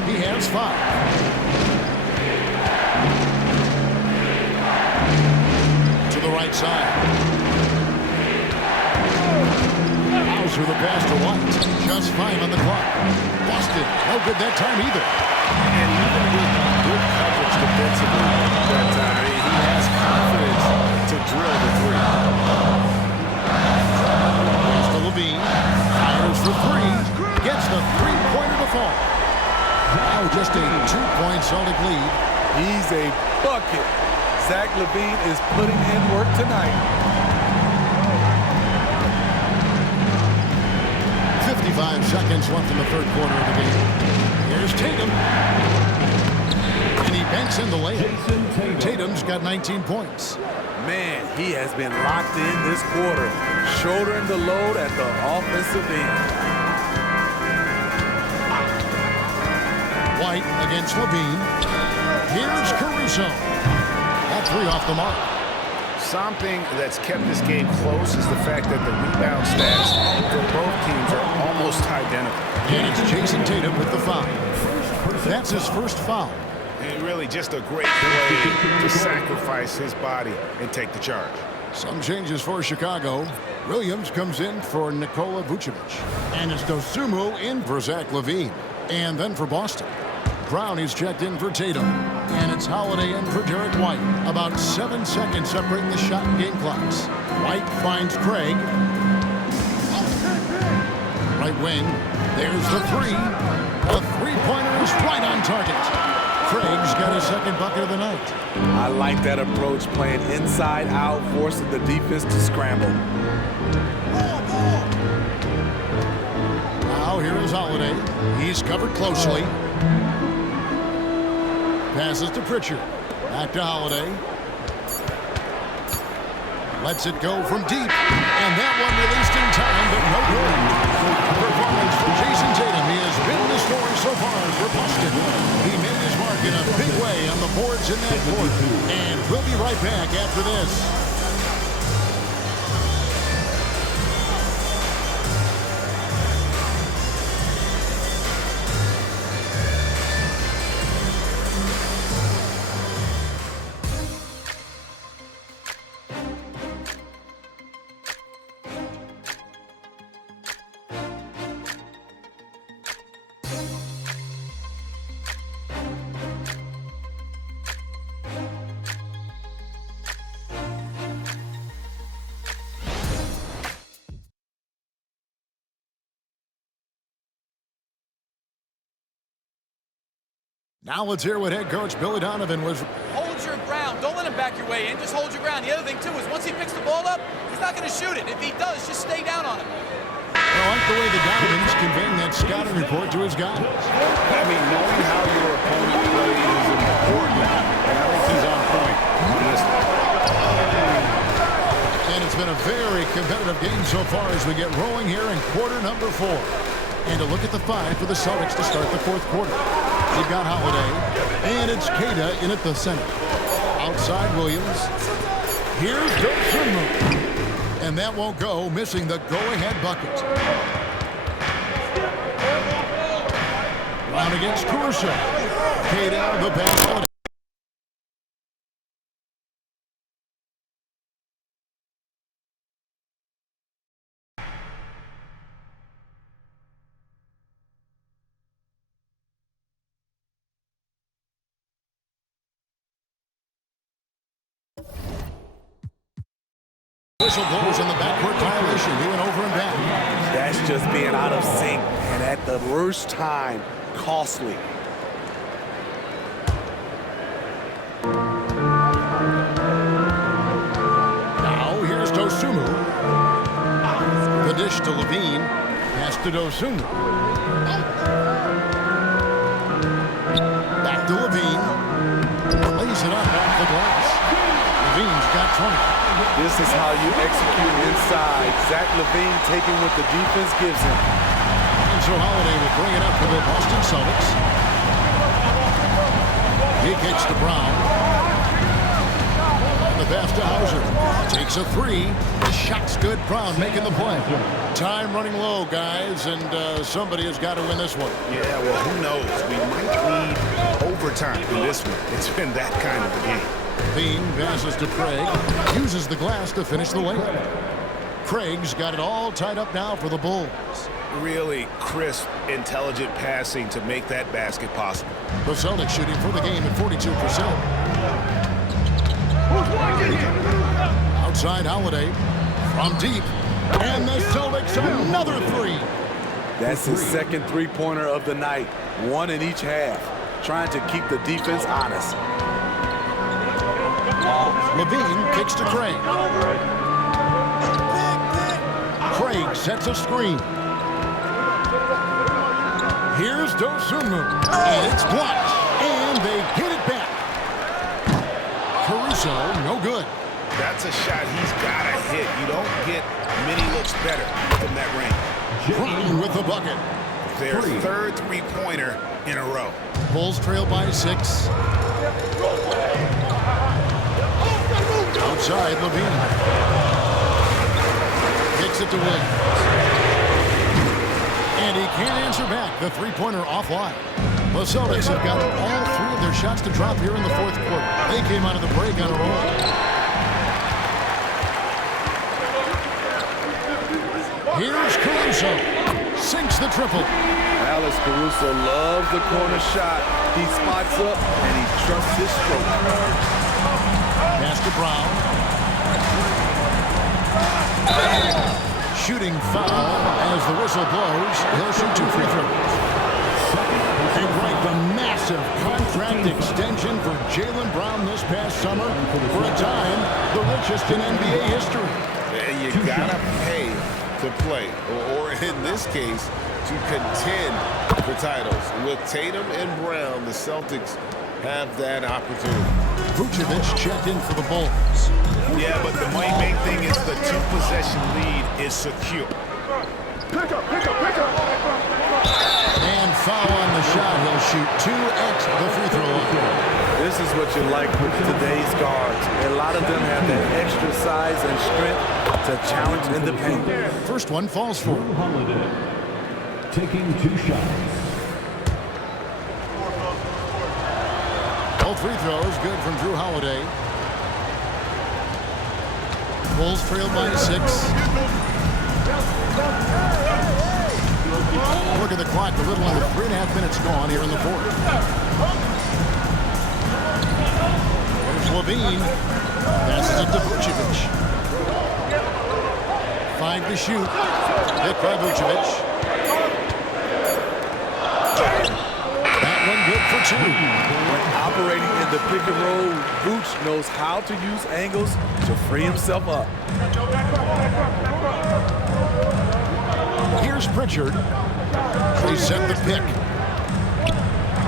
He has 5. To the right side. Hauser the pass to White. Just 5 on the clock. Busted. No good that time either. And even with good coverage defensively that time, he has confidence to drill the 3. Goes to Levine. Fires for 3. Gets the 3-pointer to fall. Now just a 2-point Celtic lead. He's a bucket. Zach LaVine is putting in work tonight. 55 seconds left in the third quarter of the game. Here's Tatum. And he banks in the layup. Tatum's got 19 points. Man, he has been locked in this quarter, shouldering the load at the offensive end. White against Levine. Here's Caruso. That 3 off the mark. Something that's kept this game close is the fact that the rebound stats for both teams are almost identical. And it's Jason Tatum with the foul. That's his first foul. And really just a great play to sacrifice his body and take the charge. Some changes for Chicago. Williams comes in for Nikola Vucevic. And it's Dosunmu in for Zach LaVine. And then for Boston, Brown is checked in for Tatum. And it's Holiday in for Derek White. About 7 seconds separating the shot and game clocks. White finds Craig. Right wing. There's the 3. The 3-pointer is right on target. Craig's got his second bucket of the night. I like that approach, playing inside out, forcing the defense to scramble. Now here is Holiday. He's covered closely. Passes to Pritchard. Back to Holiday. Lets it go from deep. And that one released in time, but no good. Performance for Jason Tatum. He has been the story so far for Boston. He made his mark in a big way on the boards in that quarter. And we'll be right back after this. Now let's hear what head coach Billy Donovan was. Hold your ground. Don't let him back your way in. Just hold your ground. The other thing, too, is once he picks the ball up, he's not going to shoot it. If he does, just stay down on him. I like the way the Donovan's conveying that scouting report to his guys. I mean, knowing how your opponent plays is important, and I think he's on point. And it's been a very competitive game so far as we get rolling here in quarter number 4. And a look at the 5 for the Celtics to start the 4th quarter. We've got Holiday, and it's Queta in at the center. Outside Williams. Here's Dosunmu. And that won't go, missing the go-ahead bucket. Brown against Caruso. Queta, the pass. Whistle blows on the backcourt violation. He went over and back. That's just being out of sync, and at the worst time, costly. Now here's Dosunmu. The dish to Levine. Pass to Dosunmu. Back to Levine. Lays it up off the glass. Levine's got 20. This is how you execute inside. Zach LaVine taking what the defense gives him. And so Holiday will bring it up for the Boston Celtics. He kicks to Brown. And the pass to Hauser. Takes a 3. The shot's good. Brown making the play. Time running low, guys, and somebody has got to win this one. Yeah, well, who knows? We might need overtime in this one. It's been that kind of a game. Bean passes to Craig, uses the glass to finish the layup. Craig's got it all tied up now for the Bulls. Really crisp, intelligent passing to make that basket possible. The Celtics shooting for the game at 42%. Outside Holiday from deep, and the Celtics another 3. That's his second three-pointer of the night, 1 in each half, trying to keep the defense honest. Levine kicks to Craig. Craig sets a screen. Here's Dosunmu. And it's blocked. And they get it back. Caruso, no good. That's a shot he's got to hit. You don't get many looks better from that range. Brown with the bucket. Their third three-pointer in a row. Bulls trail by 6. Outside, Levine. Kicks it to Williams. And he can't answer back. The three-pointer offline. The Celtics have got all 3 of their shots to drop here in the 4th quarter. They came out of the break on a roll. Here's Caruso. Sinks the triple. Alex Caruso loves the corner shot. He spots up, and he trusts his stroke. Pass to Brown. Shooting foul as the whistle blows. He'll shoot 2 free throws. They break the massive contract extension for Jaylen Brown this past summer. For a time, the richest in NBA history. And you gotta pay to play, or in this case, to contend for titles. With Tatum and Brown, the Celtics have that opportunity. Vucevic checked in for the Bulls. Yeah, but the main thing is the 2-possession lead is secure. And foul on the shot. He'll shoot 2 at the free throw line. This is what you like with today's guards. A lot of them have that extra size and strength to challenge in the paint. First one falls for Holiday, taking 2 shots. All 3 throws good from Drew Holiday. Bulls trail by 6. Look at the clock. A little under 3.5 minutes gone here in the 4th. There's Levine. Passes it to Vucevic. 5 to shoot. Hit by Vucevic. That one good for two. When operating in the pick and roll, Vooch knows how to use angles to free himself up. Here's Pritchard. They set the pick.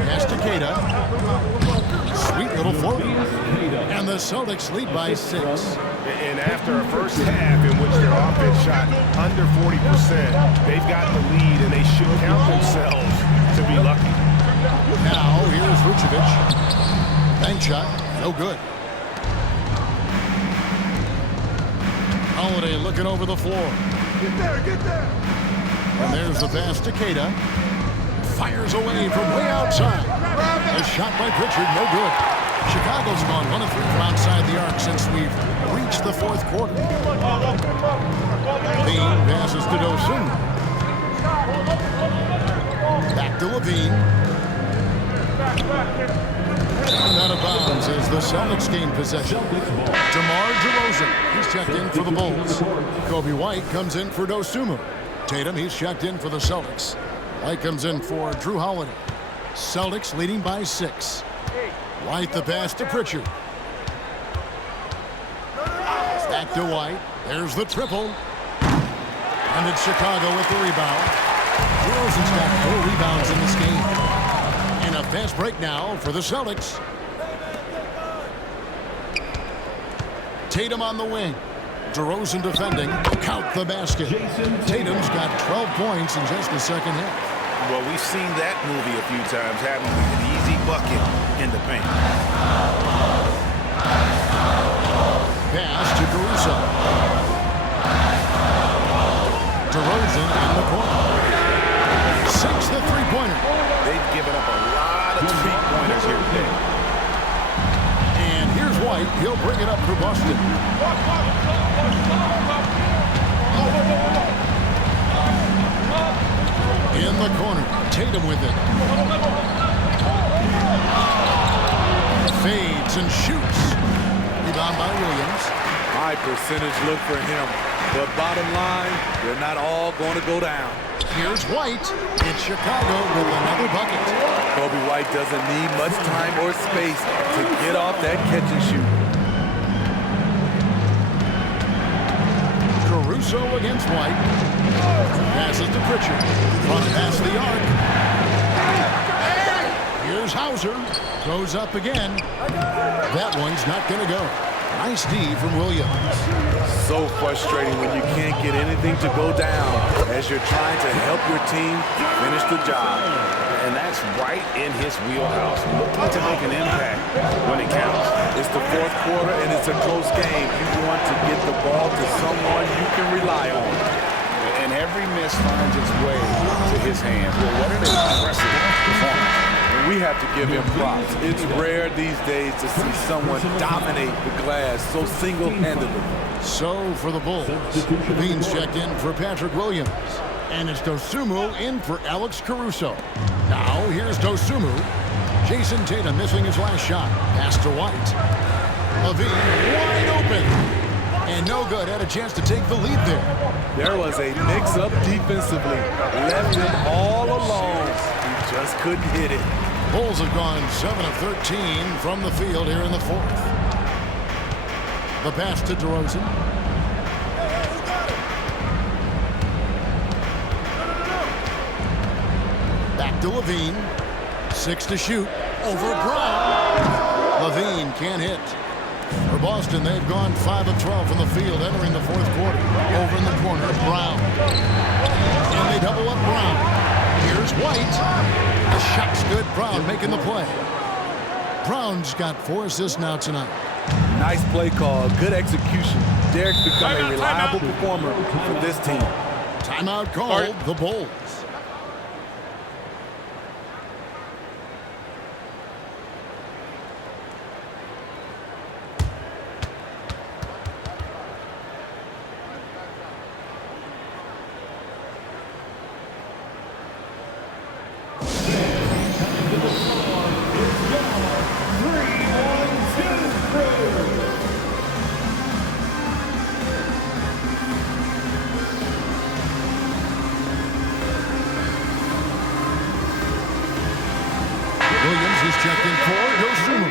Pass to Queta. Sweet little float. And the Celtics lead by 6. And after a first half in which their offense shot under 40%, they've got the lead, and they should count themselves to be lucky. Now, here's Vucevic. Bank shot. No good. Holiday looking over the floor. Get there, get there. And there's the pass to Queta. Fires away from way outside. A shot by Pritchard, no good. Chicago's gone 1 of 3 from outside the arc since we've reached the fourth quarter. Levine passes to Dosunmu. Back to Levine. And out of bounds as the Celtics gain possession. DeMar DeRozan, he's checked in for the Bulls. Kobe White comes in for Dosunmu. Tatum, he's checked in for the Celtics. White comes in for Drew Holiday. Celtics leading by 6. White the pass to Pritchard. Back to White. There's the triple. And it's Chicago with the rebound. DeRozan's got 4 rebounds in this game. And a fast break now for the Celtics. Tatum on the wing. DeRozan defending. Count the basket. Tatum's got 12 points in just the second half. Well, we've seen that movie a few times, having an easy bucket in the paint. Pass to Caruso. DeRozan in the corner. Sinks the three-pointer. They've given up a lot of three-pointers here today. And here's White. He'll bring it up for Boston. In the corner. Tatum with it. Fades and shoots. Rebound by Williams. High percentage look for him. But bottom line, they're not all going to go down. Here's White. It's Chicago with another bucket. Kobe White doesn't need much time or space to get off that catch and shoot. Caruso against White. Passes to Pritchard. Front past the arc. Here's Hauser. Goes up again. That one's not going to go. Nice D from Williams. So frustrating when you can't get anything to go down as you're trying to help your team finish the job. And that's right in his wheelhouse, looking to make an impact when it counts. It's the fourth quarter and it's a close game. You want to get the ball to someone you can rely on. And every miss finds its way to his hands. Well, what an impressive performance. We have to give him props. It's rare these days to see someone dominate the glass so single-handedly. So for the Bulls, Levine's checked in for Patrick Williams. And it's Dosunmu in for Alex Caruso. Now here's Dosunmu. Jason Tatum missing his last shot. Pass to White. Levine wide open. And no good. Had a chance to take the lead there. There was a mix-up defensively. Left him all alone. He just couldn't hit it. Bulls have gone 7 of 13 from the field here in the fourth. The pass to DeRozan. Back to Levine. 6 to shoot. Over Brown. Levine can't hit. For Boston, they've gone 5 of 12 from the field entering the fourth quarter. Over in the corner, Brown. And they double up Brown. Here's White. The shot's good. Brown making the play. Brown's got 4 assists now tonight. Nice play call. Good execution. Derek's become a reliable performer for this team. Timeout called. The Bulls. Williams is checked in for Dosunmu.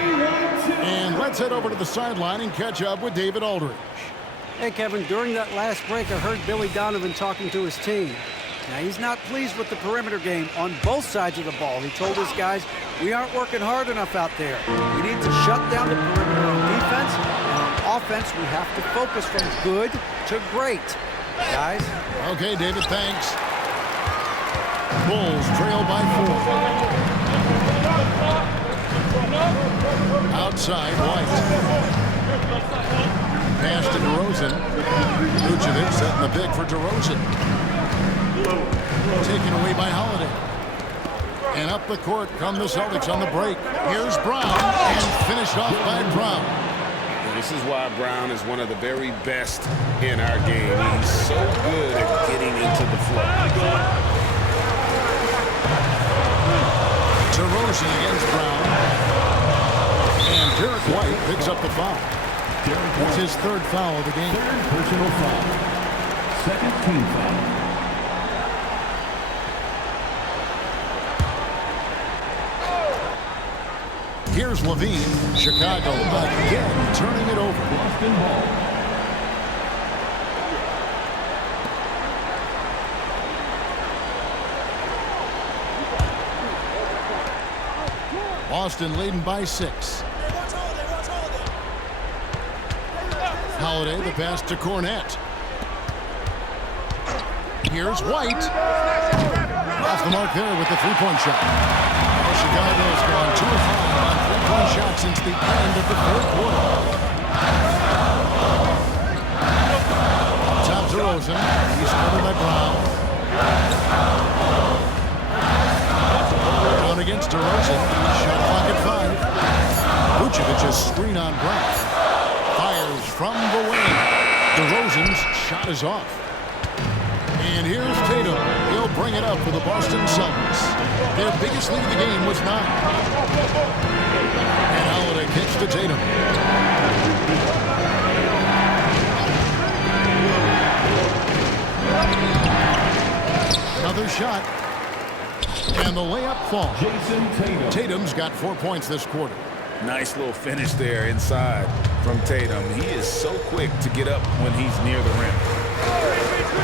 And let's head over to the sideline and catch up with David Aldridge. Hey, Kevin, during that last break, I heard Billy Donovan talking to his team. Now, he's not pleased with the perimeter game on both sides of the ball. He told his guys, we aren't working hard enough out there. We need to shut down the perimeter on defense, and on offense, we have to focus from good to great. Guys? Okay, David, thanks. Bulls trail by 4. Outside, White. Pass to DeRozan. Vucevic setting the pick for DeRozan. Taken away by Holiday. And up the court come the Celtics on the break. Here's Brown, and finished off by Brown. This is why Brown is one of the very best in our game. He's so good at getting into the flow. DeRozan against Brown. And Derek White picks up the foul. It's his third foul of the game. Third personal foul. Second team foul. Here's Levine. Chicago again turning it over. Boston ball. Boston leading by 6. Holiday, the pass to Cornette. Here's White. Off the mark there with the three-point shot. Chicago's gone 2 of 5 on three-point shots since the end of the third quarter. Top to Rosen. He's covered by Brown. Down against DeRozan. Shot clock at 5. Vucevic's screen on Brown. Fires from the wing. DeRozan's shot is off. And here's Tatum. He'll bring it up for the Boston Celtics. Their biggest lead of the game was 9. And Holiday kicks to Tatum. Another shot. And the layup falls. Jason Tatum. Tatum's got 4 points this quarter. Nice little finish there inside from Tatum. He is so quick to get up when he's near the rim.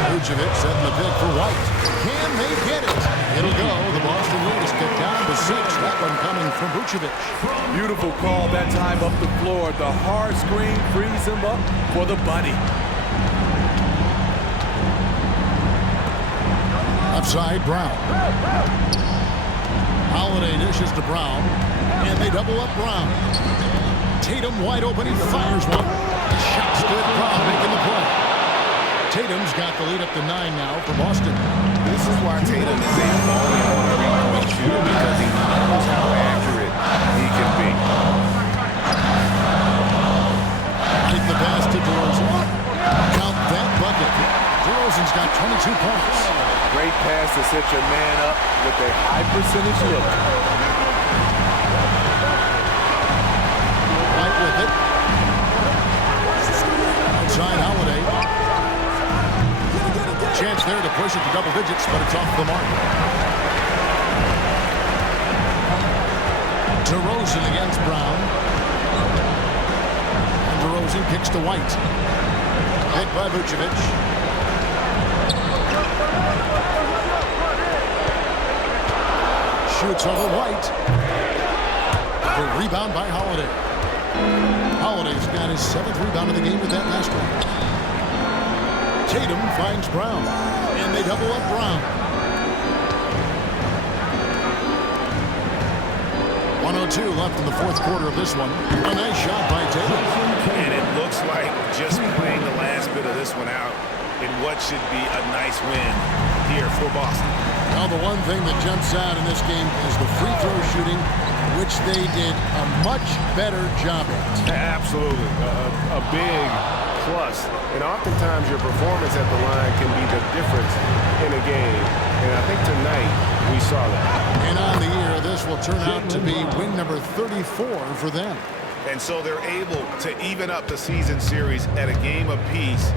Vucevic setting the pick for White. Can they get it? It'll go. The Boston lead is kicked down to 6. That one coming from Vucevic. Beautiful call that time up the floor. The hard screen frees him up for the bunny. Upside, Brown. Holiday dishes to Brown, and they double up Brown. Tatum wide open, he fires one. The shot's good, Brown making the play. Tatum's got the lead up to 9 now for Boston. This is why Tatum is a volume three-point shooter, because he knows how accurate he can be. Take the pass to DeRozan. Count that bucket. DeRozan's got 22 points. Great pass to set your man up with a high percentage look. Right with it. Outside Holiday. Chance there to push it to double digits, but it's off the mark. DeRozan against Brown. And DeRozan kicks to White. Hit by Vucevic. Shoots over White. The rebound by Holiday. Holiday's got his 7th rebound of the game with that last one. Tatum finds Brown, and they double up Brown. 1:02 left in the fourth quarter of this one. A nice shot by Tatum. And it looks like just playing the last bit of this one out in what should be a nice win here for Boston. Now, the one thing that jumps out in this game is the free throw shooting, which they did a much better job at. Absolutely. A big plus. And oftentimes your performance at the line can be the difference in a game. And I think tonight we saw that. And on the year, this will turn out to be win number 34 for them. And so they're able to even up the season series at a game apiece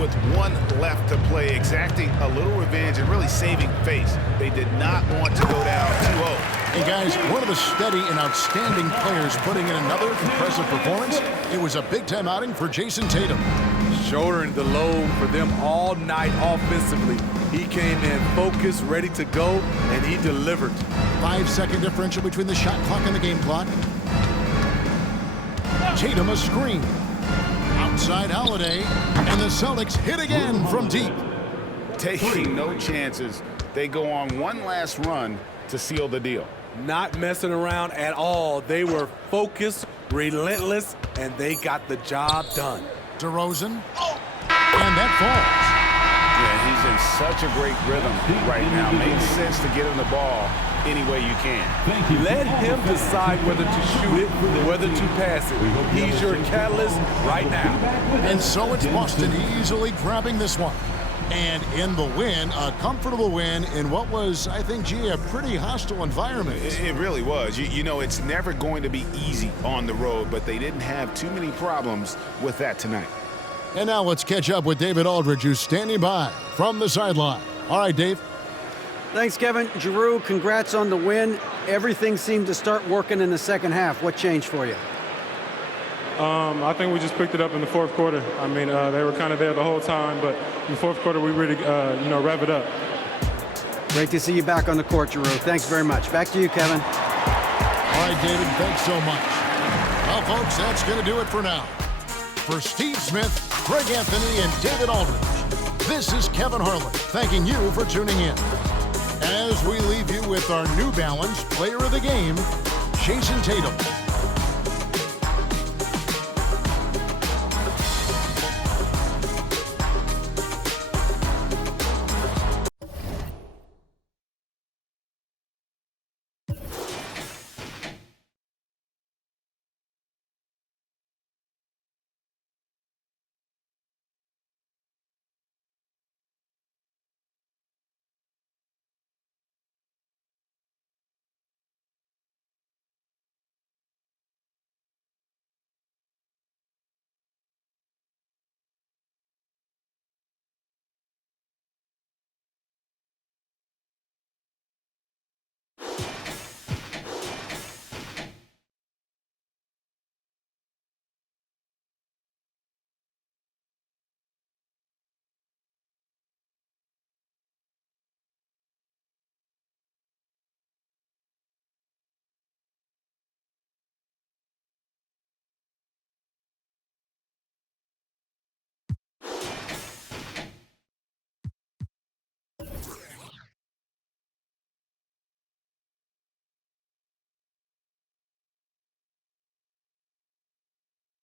with 1 left to play, exacting a little revenge and really saving face. They did not want to go down 2-0. Hey guys, one of the steady and outstanding players putting in another impressive performance. It was a big-time outing for Jason Tatum. Shouldering the load for them all night offensively. He came in focused, ready to go, and he delivered. 5-second differential between the shot clock and the game clock. Tatum a screen. Outside Holiday, and the Celtics hit again from deep. Taking no chances. They go on one last run to seal the deal. Not messing around at all. They were focused, relentless, and they got the job done. DeRozan, and that falls. Yeah, he's in such a great rhythm right now. Makes sense to get him the ball any way you can. Let him decide whether to shoot it, whether to pass it. He's your catalyst right now. And so it's Boston easily grabbing this one. And in the win, a comfortable win in what was, I think, G, a pretty hostile environment. It really was. You know, it's never going to be easy on the road, but they didn't have too many problems with that tonight. And now let's catch up with David Aldridge, who's standing by from the sideline. All right, Dave. Thanks, Kevin. Giroux, congrats on the win. Everything seemed to start working in the second half. What changed for you? I think we just picked it up in the fourth quarter. I mean, they were kind of there the whole time, but in the fourth quarter, we really, rev it up. Great to see you back on the court, Giroux. Thanks very much. Back to you, Kevin. All right, David, thanks so much. Well, folks, that's going to do it for now. For Steve Smith, Greg Anthony, and David Aldridge, this is Kevin Harlan thanking you for tuning in. As we leave you with our New Balance Player of the Game, Jason Tatum.